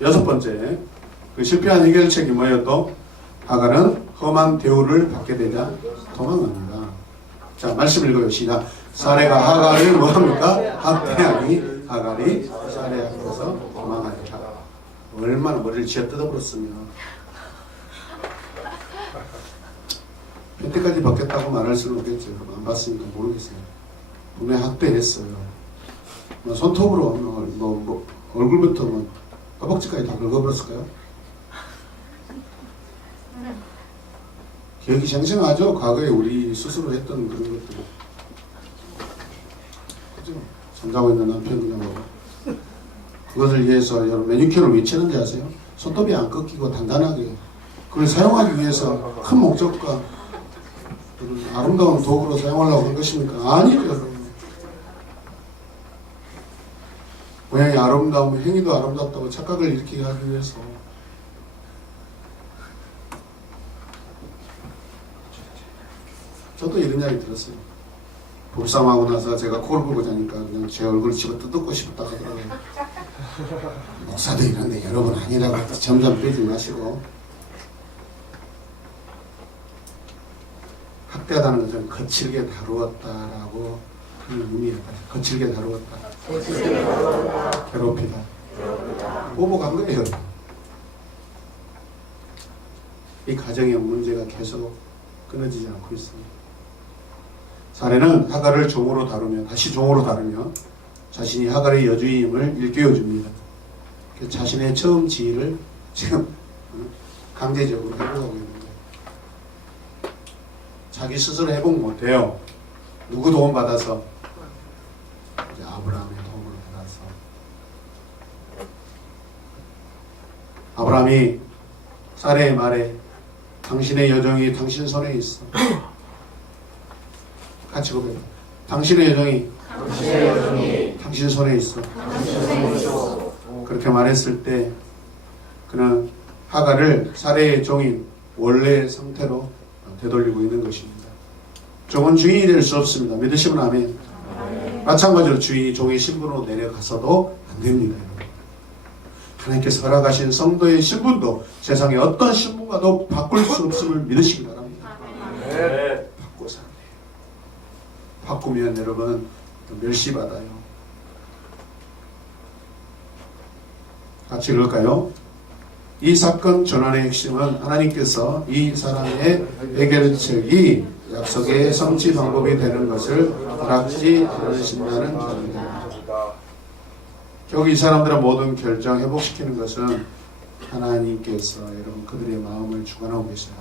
여섯 번째, 그 실패한 해결책이 뭐예요? 또 하갈은 험한 대우를 받게 되자 도망갑니다. 자, 말씀 읽어요. 시작. 사레가 하갈을 뭐합니까? 학대하니 하갈이 사레 앞에서 도망하니라. 얼마나 머리를 쥐어 뜯어버렸으면 펜트까지 받겠다고 말할 수는 없겠죠. 안 받으니까 모르겠어요. 분명히 학대했어요. 뭐 손톱으로 얼굴부터 허벅지까지 다 긁어버렸을까요? 기억이 생생하죠? 과거에 우리 스스로 했던 그런 것들. 그죠? 잠자고 있는 남편 그냥 그것을 위해서 여러분 매니큐어를 왜 치는지 아세요? 손톱이 안 꺾이고 단단하게 그걸 사용하기 위해서 큰 목적과 아름다운 도구로 사용하려고 한 것입니까? 아니죠, 여러분. 모양이 아름다우면 행위도 아름답다고 착각을 일으키게 하기 위해서. 저도 이런 이야기 들었어요. 부부싸움하고 나서 제가 코를 골고 자니까 그냥 제 얼굴을 집어 뜯고 싶었다 하더라고요. 목사도 이런데 여러분 아니라고 점점 빼지 마시고. 학대하다는 것은 거칠게 다루었다라고 그런 의미예요. 거칠게 다루었다. 괴롭히다. 보복한 거예요. 이 가정의 문제가 계속 끊어지지 않고 있습니다. 사례는 하갈을 종으로 다루며 다시 종으로 다루며 자신이 하갈의 여주임을 일깨워줍니다. 자신의 처음 지위를 지금 강제적으로 회복하고 있는 거예요. 자기 스스로 회복 못해요. 누구 도움 받아서? 이제 아브라함의 도움을 받아서 아브라함이 사레의 말에 당신의 여정이 당신 손에 있어. 같이 고백해. 당신의 여정이 당신 손에 있어. 그렇게 말했을 때 그는 하갈을 사레의 종인 원래의 상태로 되돌리고 있는 것입니다. 종은 주인이 될 수 없습니다. 믿으시면 아멘. 마찬가지로 주인이 종의 신분으로 내려가서도 안 됩니다. 하나님께서 허락하신 성도의 신분도 세상의 어떤 신분과도 바꿀 수 없음을 믿으시기 바랍니다. 바꿔 사는 거예요. 바꾸면 여러분 멸시받아요. 같이 읽을까요? 이 사건 전환의 핵심은 하나님께서 이 사람의 해결책이 약속의 성취 방법이 되는 것을 허락지 않으신다는 점입니다. 결국 이 사람들의 모든 결정 회복시키는 것은 하나님께서 여러분 그들의 마음을 주관하고 계세요.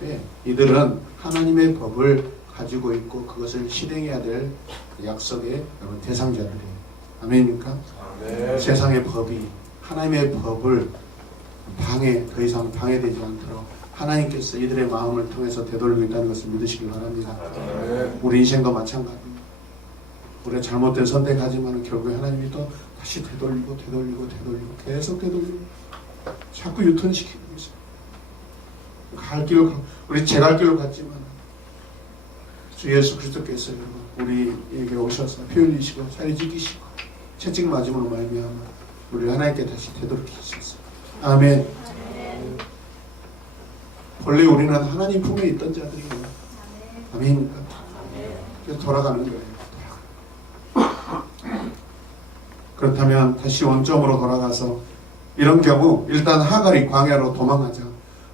네, 이들은 하나님의 법을 가지고 있고 그것을 실행해야 될 약속의 여러분 대상자들이에요. 아멘입니까? 세상의 법이 하나님의 법을 더 이상 방해되지 않도록 하나님께서 이들의 마음을 통해서 되돌리고 있다는 것을 믿으시기 바랍니다. 우리 인생도 마찬가지입니다. 우리가 잘못된 선택하지만 결국에 하나님이 또 다시 되돌리고 계속 되돌리고 자꾸 유턴시키고 계세요. 갈 길로 우리 제 갈 길로 갔지만 주 예수 그리스도께서 우리에게 오셔서 피 흘리시고 살이 찢기시고 채찍 맞음으로 말미암아 우리 하나님께 다시 되돌리셨어요. 아멘. 본래 우리는 하나님 품에 있던 자들이고요. 아멘입니까? 그래서 돌아가는 거예요. 그렇다면 다시 원점으로 돌아가서 이런 경우 일단 하갈이 광야로 도망가자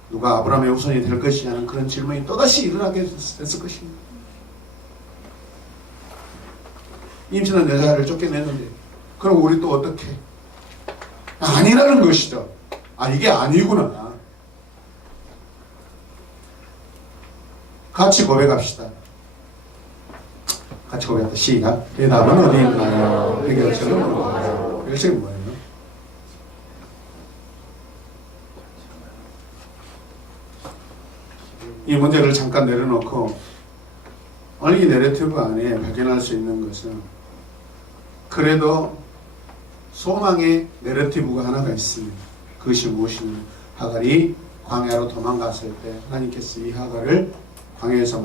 누가 아브라함의 후손이 될 것이냐는 그런 질문이 또다시 일어나게 됐을 것입니다. 임신한 여자를 쫓겨냈는데 그럼 우리 또 어떻게? 아니라는 것이죠. 이게 아니구나. 같이 고백합시다. 같이 고백합시다. 시작. 대답은 어디 있나요? 해결책은 뭐예요? 해결책은 뭐예요? 이 문제를 잠깐 내려놓고 오늘 이 내러티브 안에 발견할 수 있는 것은 그래도 소망의 내러티브가 하나가 있습니다. 그것이 무엇이냐? 하갈이 광야로 도망갔을 때 하나님께서 이 하갈을 광야에서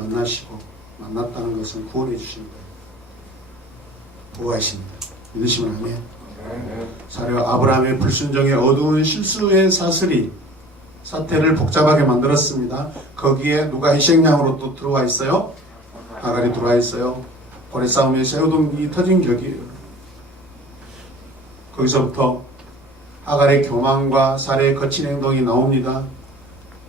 만났다는 것은 구원해 주신 거예요. 보호하십니다. 믿으시면 아멘. 사려 아브라함의 불순종의 어두운 실수의 사태를 복잡하게 만들었습니다. 거기에 누가 희생양으로 또 들어와 있어요? 하갈이 들어와 있어요. 고래 싸움에 새우등이 터진 격이에요. 거기서부터 하갈의 교만과 살해의 거친 행동이 나옵니다.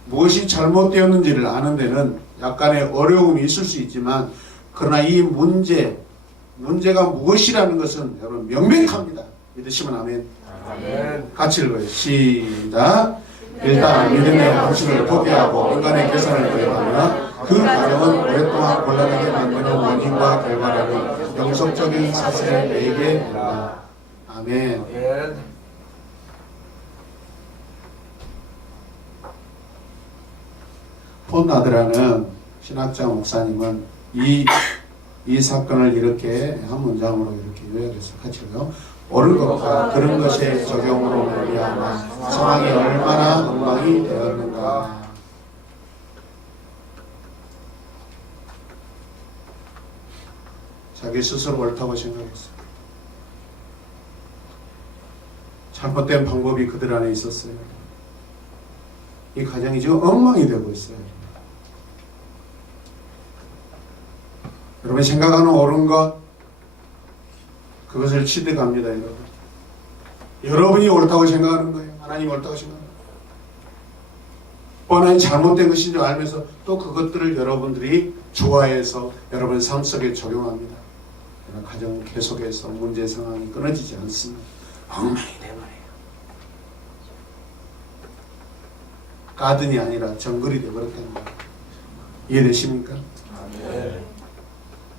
무엇이 잘못되었는지를 아는 데는 약간의 어려움이 있을 수 있지만 그러나 이 문제가 무엇이라는 것은 여러분 명백합니다. 믿으시면 아멘. 아멘. 같이 읽어요. 시작. 일단 믿음의 방식을 포기하고 인간의 계산을 도입하며 그 과정은 오랫동안 곤란하게 만드는 원인과 결과라는 영속적인 사실을 내게 된다. 아멘. 아멘. 폰 나드라는 신학자 목사님은 이 사건을 이렇게 한 문장으로 이렇게 요약해서 같이 읽어요. 옳은 것과 그런 것의 적용으로 말미암아 상황이 얼마나 엉망이 되었는가. 자기 스스로 옳다고 생각했어요. 잘못된 방법이 그들 안에 있었어요. 이 가정이 지금 엉망이 되고 있어요. 여러분 생각하는 옳은 것 그것을 취득합니다. 여러분. 여러분이 옳다고 생각하는 거예요. 하나님이 옳다고 생각하는 거예요. 뻔한 잘못된 것인 줄 알면서 또 그것들을 여러분들이 좋아해서 여러분 삶 속에 적용합니다. 가정 계속해서 문제 상황이 끊어지지 않습니다. 엉망이 돼버려요. 가든이 아니라 정글이 돼버렸다는 거예요. 이해되십니까? 네.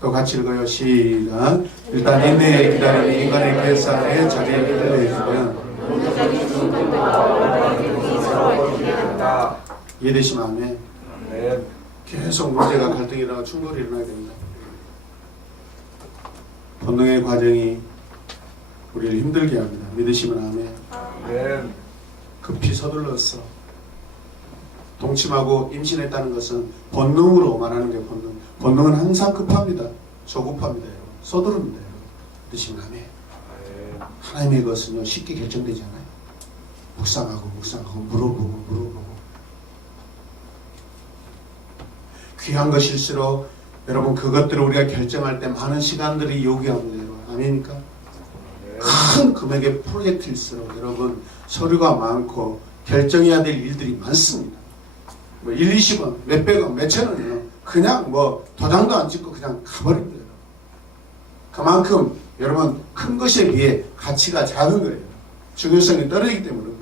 또 같이 읽어요. 시작. 일단 인내에 기다리는 인간의 계산에 자리를 내주면 문제적인 충돌과 언론의 기능이 서로 어떻게 이해되시면 아멘. 아멘. 계속 문제가 갈등이 일어나고 충돌이 일어나게 됩니다. 본능의 과정이 우리를 힘들게 합니다. 믿으시면 아멘. 아멘. 급히 서둘렀어. 동침하고 임신했다는 것은 본능으로 말하는 게 본능. 본능은 항상 급합니다. 조급합니다. 여러분. 서두릅니다. 여러분. 믿으시면 아멘. 아멘. 하나님의 것은요 쉽게 결정되지 않아요. 묵상하고 물어보고 귀한 것일수록 여러분 그것들을 우리가 결정할 때 많은 시간들이 요구합니다. 여러분. 아멘입니까? 큰 금액의 프로젝트일수록 여러분 서류가 많고 결정해야 될 일들이 많습니다. 뭐 1, 20원, 몇백원, 몇천원이요. 그냥 뭐 도장도 안 찍고 그냥 가버립니다. 여러분. 그만큼 여러분 큰 것에 비해 가치가 작은 거예요. 중요성이 떨어지기 때문에 그래요.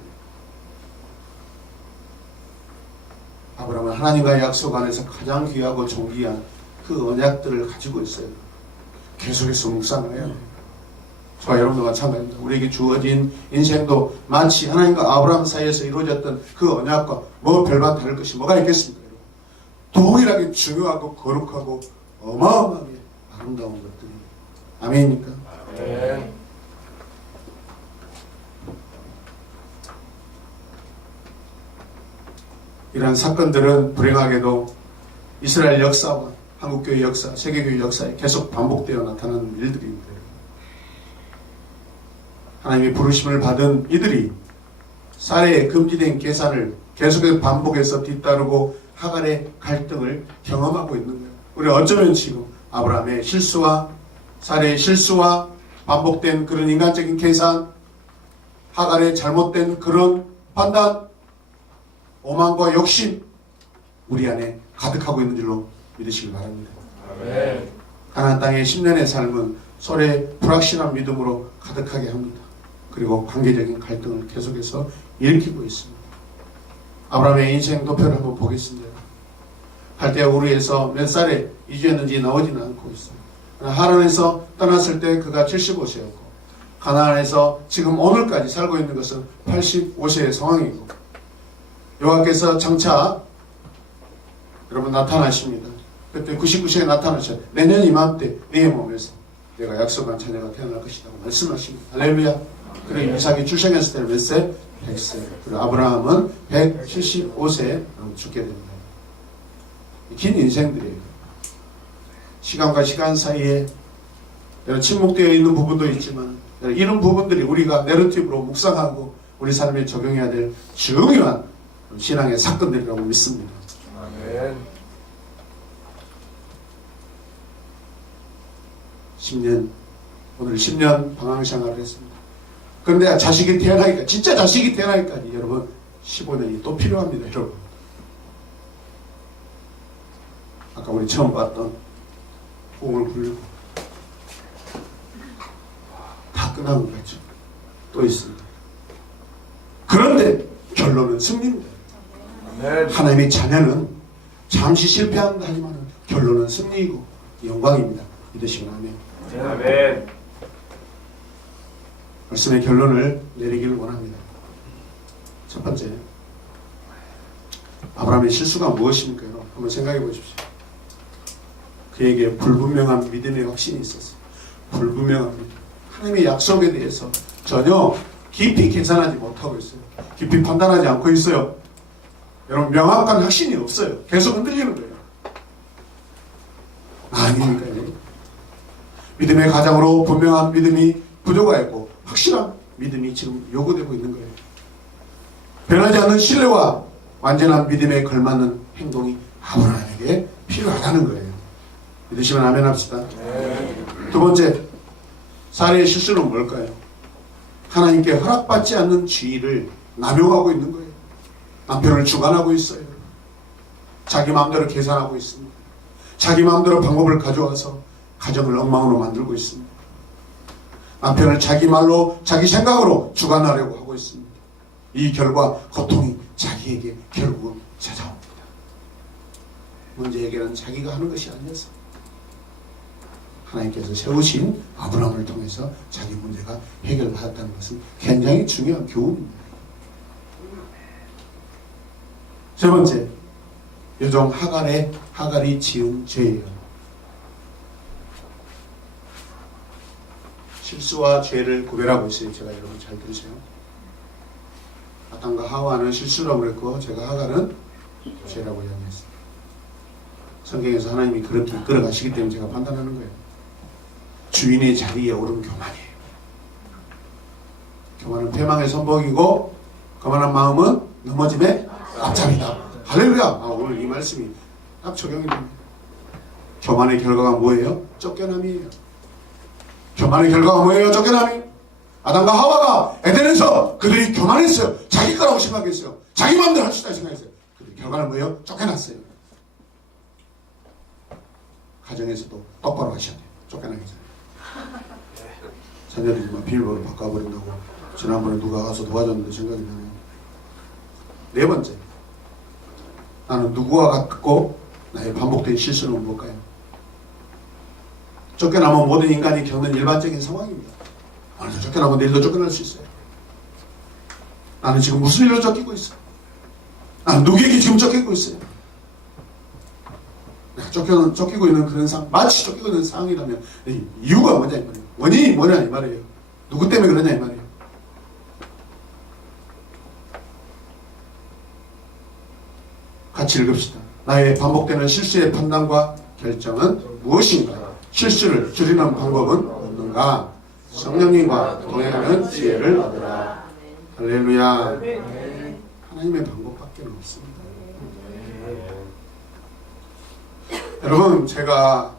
아브라함은 하나님과의 약속 안에서 가장 귀하고 존귀한 그 언약들을 가지고 있어요. 계속해서 묵상을 해요. 저와 여러분도 마찬가지입니다. 우리에게 주어진 인생도 마치 하나님과 아브라함 사이에서 이루어졌던 그 언약과 뭐 별반 다를 것이 뭐가 있겠습니까? 여러분? 동일하게 중요하고 거룩하고 어마어마하게 아름다운 것들이 아멘입니까? 아멘. 이러한 사건들은 불행하게도 이스라엘 역사와 한국교회 역사, 세계교회 역사에 계속 반복되어 나타나는 일들입니다. 하나님의 부르심을 받은 이들이 사례에 금지된 계산을 계속해서 반복해서 뒤따르고 하갈의 갈등을 경험하고 있는 거예요. 우리 어쩌면 지금 아브라함의 실수와 사례의 실수와 반복된 그런 인간적인 계산, 하갈의 잘못된 그런 판단, 오만과 욕심 우리 안에 가득하고 있는 줄로 믿으시기 바랍니다. 아멘. 가나안 땅의 10년의 삶은 소래 불확실한 믿음으로 가득하게 합니다. 그리고 관계적인 갈등을 계속해서 일으키고 있습니다. 아브라함의 인생 도표를 한번 보겠습니다. 갈대아 우르에서 몇 살에 이주했는지 나오지는 않고 있습니다. 하란에서 떠났을 때 그가 75세였고 가나안에서 지금 오늘까지 살고 있는 것은 85세의 상황이고 여호와께서 장차 여러분 나타나십니다. 그때 99세에 나타나셔 내년 이맘때 네 몸에서 내가 약속한 자녀가 태어날 것이라고 말씀하십니다. 할렐루야. 그리고 이삭이 출생했을 때는 몇 세? 100세. 그리고 아브라함은 175세에 죽게 됩니다. 긴 인생들이에요. 시간과 시간 사이에 침묵되어 있는 부분도 있지만 이런 부분들이 우리가 내러티브로 묵상하고 우리 삶에 적용해야 될 중요한 신앙의 사건들이라고 믿습니다. 아멘. 10년, 오늘 10년 방황생활을 했습니다. 그런데 자식이 태어나기까지, 진짜 자식이 태어나기까지 여러분 15년이 또 필요합니다. 여러분. 아까 우리 처음 봤던 꿈을 불리고 다 끝난 것 같죠. 또 있습니다. 그런데 결론은 승리입니다. 아멘. 하나님의 자녀는 잠시 실패한다 하지만 결론은 승리이고 영광입니다. 믿으시면 아멘. 아멘. 말씀의 결론을 내리기를 원합니다. 첫 번째, 아브라함의 실수가 무엇입니까? 여러분? 한번 생각해 보십시오. 그에게 불분명한 믿음의 확신이 있었어요. 불분명한 믿음. 하나님의 약속에 대해서 전혀 깊이 계산하지 못하고 있어요. 깊이 판단하지 않고 있어요. 여러분 명확한 확신이 없어요. 계속 흔들리는 거예요. 아닙니까? 여러분? 믿음의 가장으로 분명한 믿음이 부족하였고 확실한 믿음이 지금 요구되고 있는 거예요. 변하지 않는 신뢰와 완전한 믿음에 걸맞는 행동이 아브라함에게 필요하다는 거예요. 믿으시면 아멘 합시다. 두 번째, 사례의 실수는 뭘까요? 하나님께 허락받지 않는 지위를 남용하고 있는 거예요. 남편을 주관하고 있어요. 자기 마음대로 계산하고 있습니다. 자기 마음대로 방법을 가져와서 가정을 엉망으로 만들고 있습니다. 남편을 자기 말로 자기 생각으로 주관하려고 하고 있습니다. 이 결과 고통이 자기에게 결국은 찾아옵니다. 문제 해결은 자기가 하는 것이 아니었습니다. 하나님께서 세우신 아브라함을 통해서 자기 문제가 해결받았다는 것은 굉장히 중요한 교훈입니다. 세 번째, 여종 하갈이 지은 죄예요. 실수와 죄를 구별하고 있어요. 제가 여러분 잘 들으세요. 아담과 하와는 실수라고 그랬고 제가 하갈은 죄라고 이야기했어요. 성경에서 하나님이 그렇게 이끌어 가시기 때문에 제가 판단하는 거예요. 주인의 자리에 오른 교만이에요. 교만은 패망의 선복이고 거만한 마음은 넘어짐의 앞잡이다. 할렐루야. 오늘 이 말씀이 딱 적용이 됩니다. 교만의 결과가 뭐예요? 쫓겨남이에요. 교만의 결과가 뭐예요? 쫓겨남이. 아담과 하와가 에덴에서 그들이 교만했어요. 자기 거라고 생각했어요. 자기 마음대로 할 수 있다 생각했어요. 근데 결과는 뭐예요? 쫓겨났어요. 가정에서도 똑바로 하셔야 돼요. 쫓겨나기 전에. 자녀들이 막 비밀번호 바꿔버린다고 지난번에 누가 가서 도와줬는데 생각이 나네요. 네 번째, 나는 누구와 같고 나의 반복된 실수는 뭘까요? 쫓겨나면 모든 인간이 겪는 일반적인 상황입니다. 오늘도 쫓겨나면 내일도 쫓겨날 수 있어요. 나는 지금 무슨 일로 쫓기고 있어? 나는 누구에게 지금 쫓기고 있어요? 내가 쫓기고 있는 그런 상황, 마치 쫓기고 있는 상황이라면 이유가 뭐냐 이 말이에요. 원인이 뭐냐 이 말이에요. 누구 때문에 그러냐 이 말이에요. 같이 읽읍시다. 나의 반복되는 실수의 판단과 결정은 무엇인가? 실수를 줄이는 방법은 없는가? 성령님과 동행하는 지혜를 얻으라. 할렐루야. 하나님의 방법밖에 없습니다. 여러분, 제가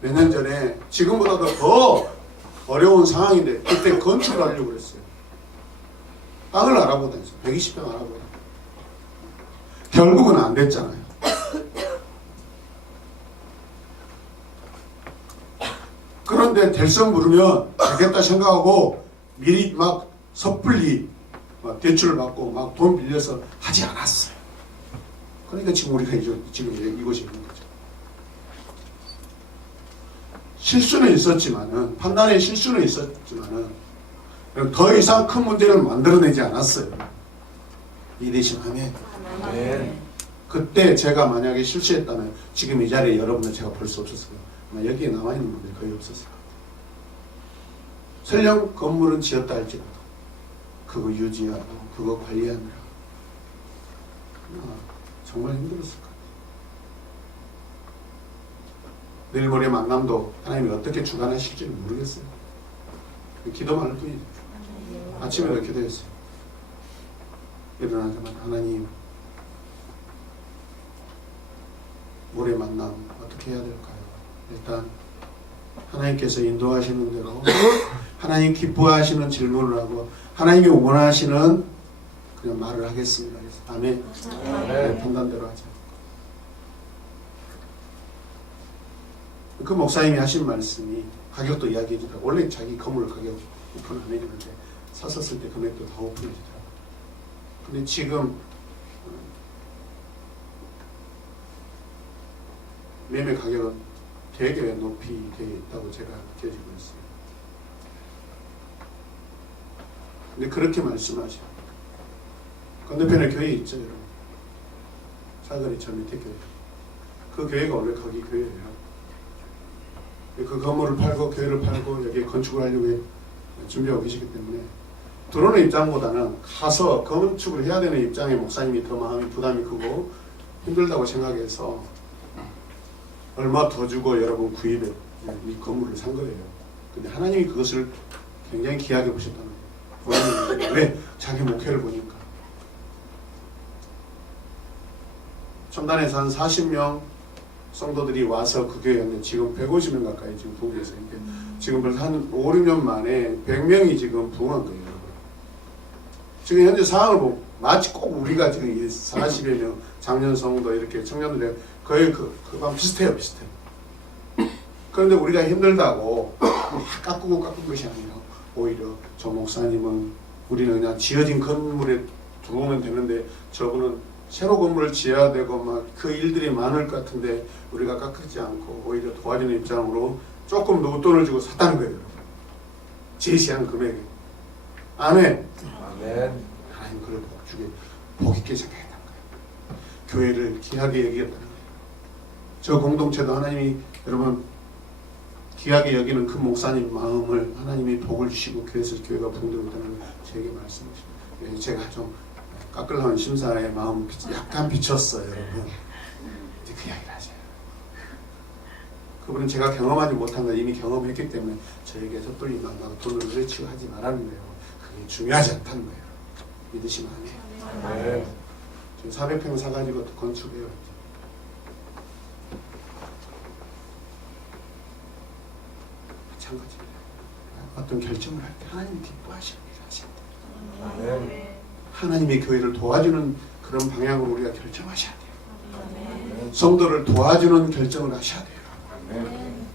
몇 년 전에 지금보다도 더 어려운 상황인데 그때 건축을 하려고 그랬어요. 땅을 알아보다니죠. 120평 알아보다. 결국은 안 됐잖아요. 그런데 될성 부르면 되겠다 생각하고 미리 막 섣불리 막 대출을 받고 막 돈 빌려서 하지 않았어요. 그러니까 지금 우리가 지금 이곳에 있는 거죠. 실수는 있었지만은, 판단의 실수는 있었지만은 더 이상 큰 문제를 만들어내지 않았어요. 이해되시면 아멘. 아멘. 그때 제가 만약에 실수했다면 지금 이 자리에 여러분을 제가 볼 수 없었어요. 여기에 남아있는 분들이 거의 없었어요. 설령 건물은 지었다 할지라도 그거 유지하고 그거 관리하느라 정말 힘들었을 것 같아요. 내일 모레 만남도 하나님이 어떻게 주관하실지는 모르겠어요. 기도만 할 뿐이죠. 아침에도 기도했어요. 일어나자마자 하나님, 모레 만남 어떻게 해야 될까요? 일단 하나님께서 인도하시는 대로 하나님 기뻐하시는 질문을 하고 하나님이 원하시는 그냥 말을 하겠습니다. 아멘. 네, 판단대로 하자. 그 목사님이 하신 말씀이 가격도 이야기해 주더라고요. 원래 자기 건물 가격 오픈 안 해주는데 샀었을 때 금액도 다 오픈해 주더라고요. 근데 지금 매매 가격은 되게 높이 되어 있다고 제가 느껴지고 있어요. 근데 그렇게 말씀하셔. 건너편에 교회 있죠, 여러분. 사거리 저 밑에 교회. 그 교회가 원래 거기 교회예요. 그 건물을 팔고 교회를 팔고 여기에 건축을 하려고 준비하고 계시기 때문에 들어오는 입장보다는 가서 건축을 해야 되는 입장에 목사님이 더 마음이 부담이 크고 힘들다고 생각해서 얼마 더 주고 여러분 구입해 이 건물을 산 거예요. 근데 하나님이 그것을 굉장히 귀하게 보셨다는 거예요. 왜? 자기 목회를 보니까. 첨단에서 한 40명 성도들이 와서 그 교회였는데 지금 150명 가까이 지금 부흥해서 지금 벌써 한 5, 6년 만에 100명이 지금 부흥한 거예요. 지금 현재 상황을 보면 마치 꼭 우리가 지금 40여 명 장년 성도 이렇게 청년들 거의 그방 비슷해요. 그런데 우리가 힘들다고 깎고 것이 아니라 오히려 저 목사님은 우리는 그냥 지어진 건물에 들어오면 되는데 저분은 새로 건물을 지어야 되고 막 그 일들이 많을 것 같은데 우리가 깎지 않고 오히려 도와주는 입장으로 조금 더 웃돈을 주고 샀다는 거예요. 제시한 금액에. 아멘. 아멘. 하나님 그를 복 주게 복 있게 생각했던 거예요. 교회를 귀하게 여기었다는 거예요. 저 공동체도 하나님이 여러분 귀하게 여기는 그 목사님 마음을 하나님이 복을 주시고 그래서 교회가 부흥되고 있다는 걸 제게 말씀하시고 제가 좀 깎으려는 심사의 마음 약간 비쳤어요. 여러분 이제 그 이야기를 하세요. 그분은 제가 경험하지 못한 걸 이미 경험했기 때문에 저에게 섣불리 만나고 돈을 그르치고 하지 말라는 거예요. 그게 중요하지 않다는 거예요. 믿으시면 안 해요. 아멘. 지금 400평 사가지고 건축해요. 마찬가지입니다. 어떤 결정을 할 때 하나님 기뻐하시는 일 하셔야 돼요. 아멘. 하나님의 교회를 도와주는 그런 방향으로 우리가 결정하셔야 돼요. 성도를 도와주는 결정을 하셔야 돼요. 아멘.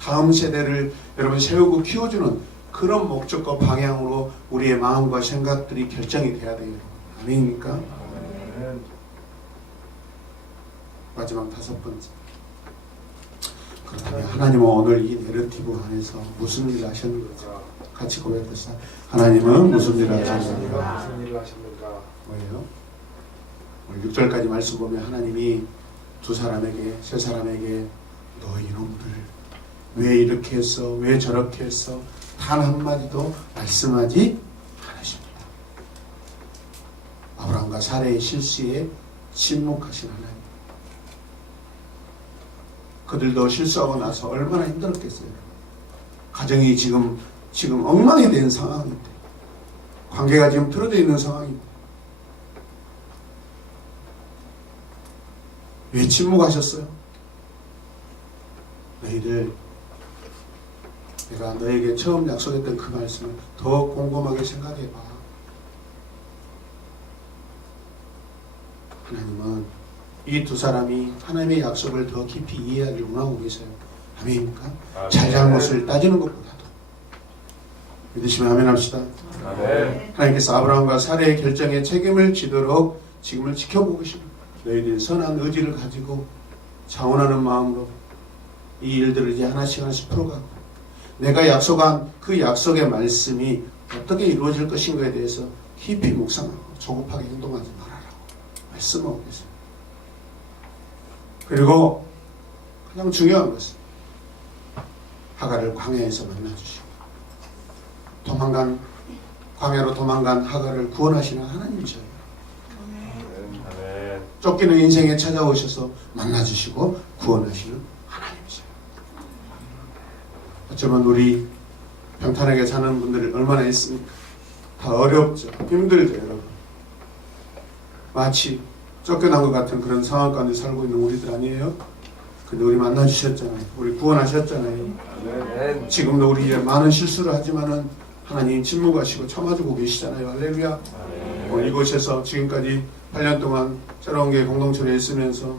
다음 세대를 여러분 세우고 키워주는 그런 목적과 방향으로 우리의 마음과 생각들이 결정이 돼야 돼요. 아멘입니까? 아멘. 마지막 5번째. 그렇다면 하나님은 오늘 이 내러티브 안에서 무슨 일을 하셨는가? 같이 고백합시다. 하나님은 무슨 일을 하셨는가? 무슨 일을 하십니까? 뭐예요? 오늘 6절까지 말씀 보면 하나님이 두 사람에게 세 사람에게 너 이놈들 왜 이렇게 했어? 왜 저렇게 했어? 단 한마디도 말씀하지 않으십니다. 아브라함과 사레의 실수에 침묵하신 하나님. 그들도 실수하고 나서 얼마나 힘들었겠어요. 가정이 지금 엉망이 된 상황인데 관계가 지금 틀어져 있는 상황인데 왜 침묵하셨어요? 너희들 내가 너에게 처음 약속했던 그 말씀을 더 꼼꼼하게 생각해봐. 하나님은 이 두 사람이 하나님의 약속을 더 깊이 이해하길 원하고 계세요. 아멘입니까? 잘잘못을 따지는 것보다도 믿으시면 아멘 합시다. 아멘. 하나님께서 아브라함과 사레의 결정에 책임을 지도록 지금을 지켜보고 계십니다. 너희들이 선한 의지를 가지고 자원하는 마음으로 이 일들을 이제 하나씩 풀어가고 내가 약속한 그 약속의 말씀이 어떻게 이루어질 것인가에 대해서 깊이 묵상하고 조급하게 행동하지 말아라고 말씀하고 계세요. 그리고 가장 중요한 것은 하갈을 광야에서 만나주시고 광야로 도망간 하갈을 구원하시는 하나님이셔요. 아멘. 쫓기는 인생에 찾아오셔서 만나주시고 구원하시는 하나님이셔요. 어쩌면 우리 평탄하게 사는 분들이 얼마나 있습니까? 다 어렵죠. 힘들죠, 여러분. 마치 쫓겨난 것 같은 그런 상황 가운데 살고 있는 우리들 아니에요? 근데 우리 만나주셨잖아요. 우리 구원하셨잖아요. 아멘. 지금도 우리 많은 실수를 하지만은 하나님 침묵하시고 참아주고 계시잖아요. 할렐루야. 오늘 이곳에서 지금까지 8년 동안 새로운 게 공동체를 있으면서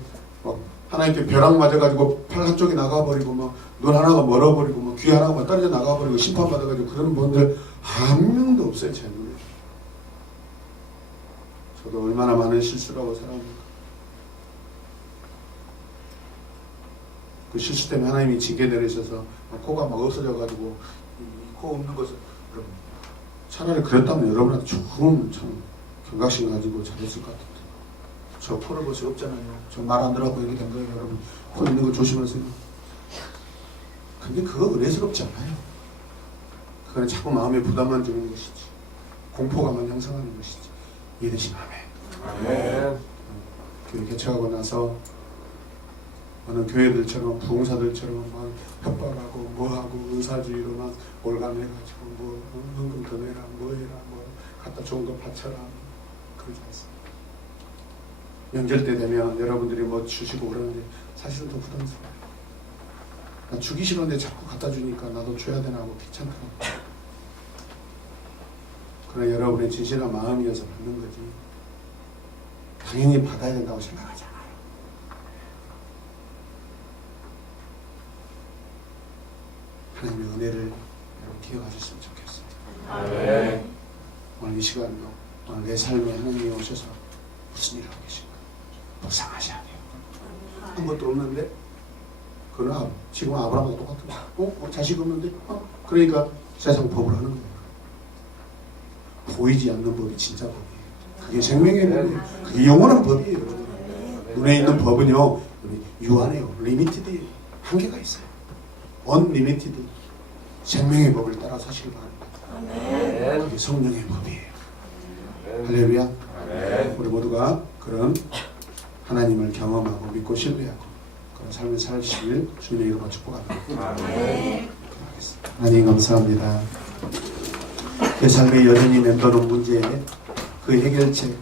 하나님께 벼락 맞아가지고 팔 한쪽이 나가버리고 눈 하나가 멀어버리고 귀 하나가 떨어져 나가버리고 심판받아가지고 그런 분들 한 명도 없어요. 제 눈에. 저도 얼마나 많은 실수를 하고 살아옵니까? 그 실수 때문에 하나님이 징계 내리셔서 코가 막 없어져가지고 코 없는 것을 차라리 그랬다면 여러분한테 조금 참 경각심 가지고 잘했을 것 같은데 저 코를 볼 수 없잖아요. 저 말 안 들어가고 이렇게 된 거예요. 여러분 코 있는 거 조심하세요. 근데 그거 은혜스럽지 않아요. 그거는 자꾸 마음에 부담만 주는 것이지 공포감만 형성하는 것이지. 이해되시나요? 아멘. 교회 개척하고 나서 어느 교회들처럼 부흥사들처럼 막 협박하고 뭐하고 은사주의로 막 올감해가지고 뭐 헌금 더 내라 뭐해라 뭐 갖다 좋은 거 바쳐라 그러지 않습니다. 명절 때 되면 여러분들이 뭐 주시고 그러는데 사실은 더 부담스러워요. 나 주기 싫은데 자꾸 갖다 주니까 나도 줘야 되나 하고 귀찮더라고요. 그러나 여러분의 진실한 마음이어서 받는 거지 당연히 받아야 된다고 생각하지 않아요. 하나님의 은혜를 여러분 기억하셨으면 좋겠어요. 아멘. 오늘 이 시간도 오늘 내 삶에 하나님이 오셔서 무슨 일을 하고 계신가 묵상하셔야 돼요. 아무것도 없는데 그러나 지금 아브라함과 똑같은 거야. 자식 없는데? 그러니까 세상 법을 하는 거예요. 보이지 않는 법이 진짜 법이에요. 그게 생명의 법이에요. 그게 영원한 법이에요. 눈에 있는 법은요, 유한해요. 리미티드예요. 한계가 있어요. 언리미티드. 생명의 법을 따라 사시길 바랍니다. 그게 성령의 법이에요. 할렐루야. 우리 모두가 그런 하나님을 경험하고 믿고 신뢰하고 그런 삶을 사시길 주님의 이름으로 축복합니다. 하나님 감사합니다. 내 삶에 여전히 맴도는 문제에 그 해결책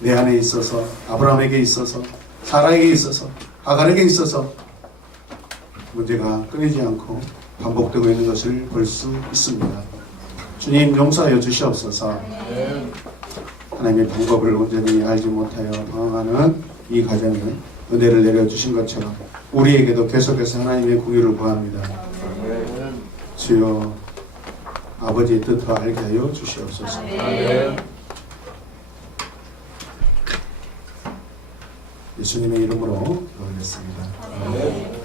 내 안에 있어서 아브라함에게 있어서 사라에게 있어서 하갈에게 있어서 문제가 끊이지 않고 반복되고 있는 것을 볼 수 있습니다. 주님 용서하여 주시옵소서. 하나님의 방법을 온전히 알지 못하여 방황하는 이 가정에 은혜를 내려주신 것처럼 우리에게도 계속해서 하나님의 공유를 구합니다. 주여 아버지의 뜻을 알게 하여 주시옵소서. 예수님의 이름으로 기도하겠습니다.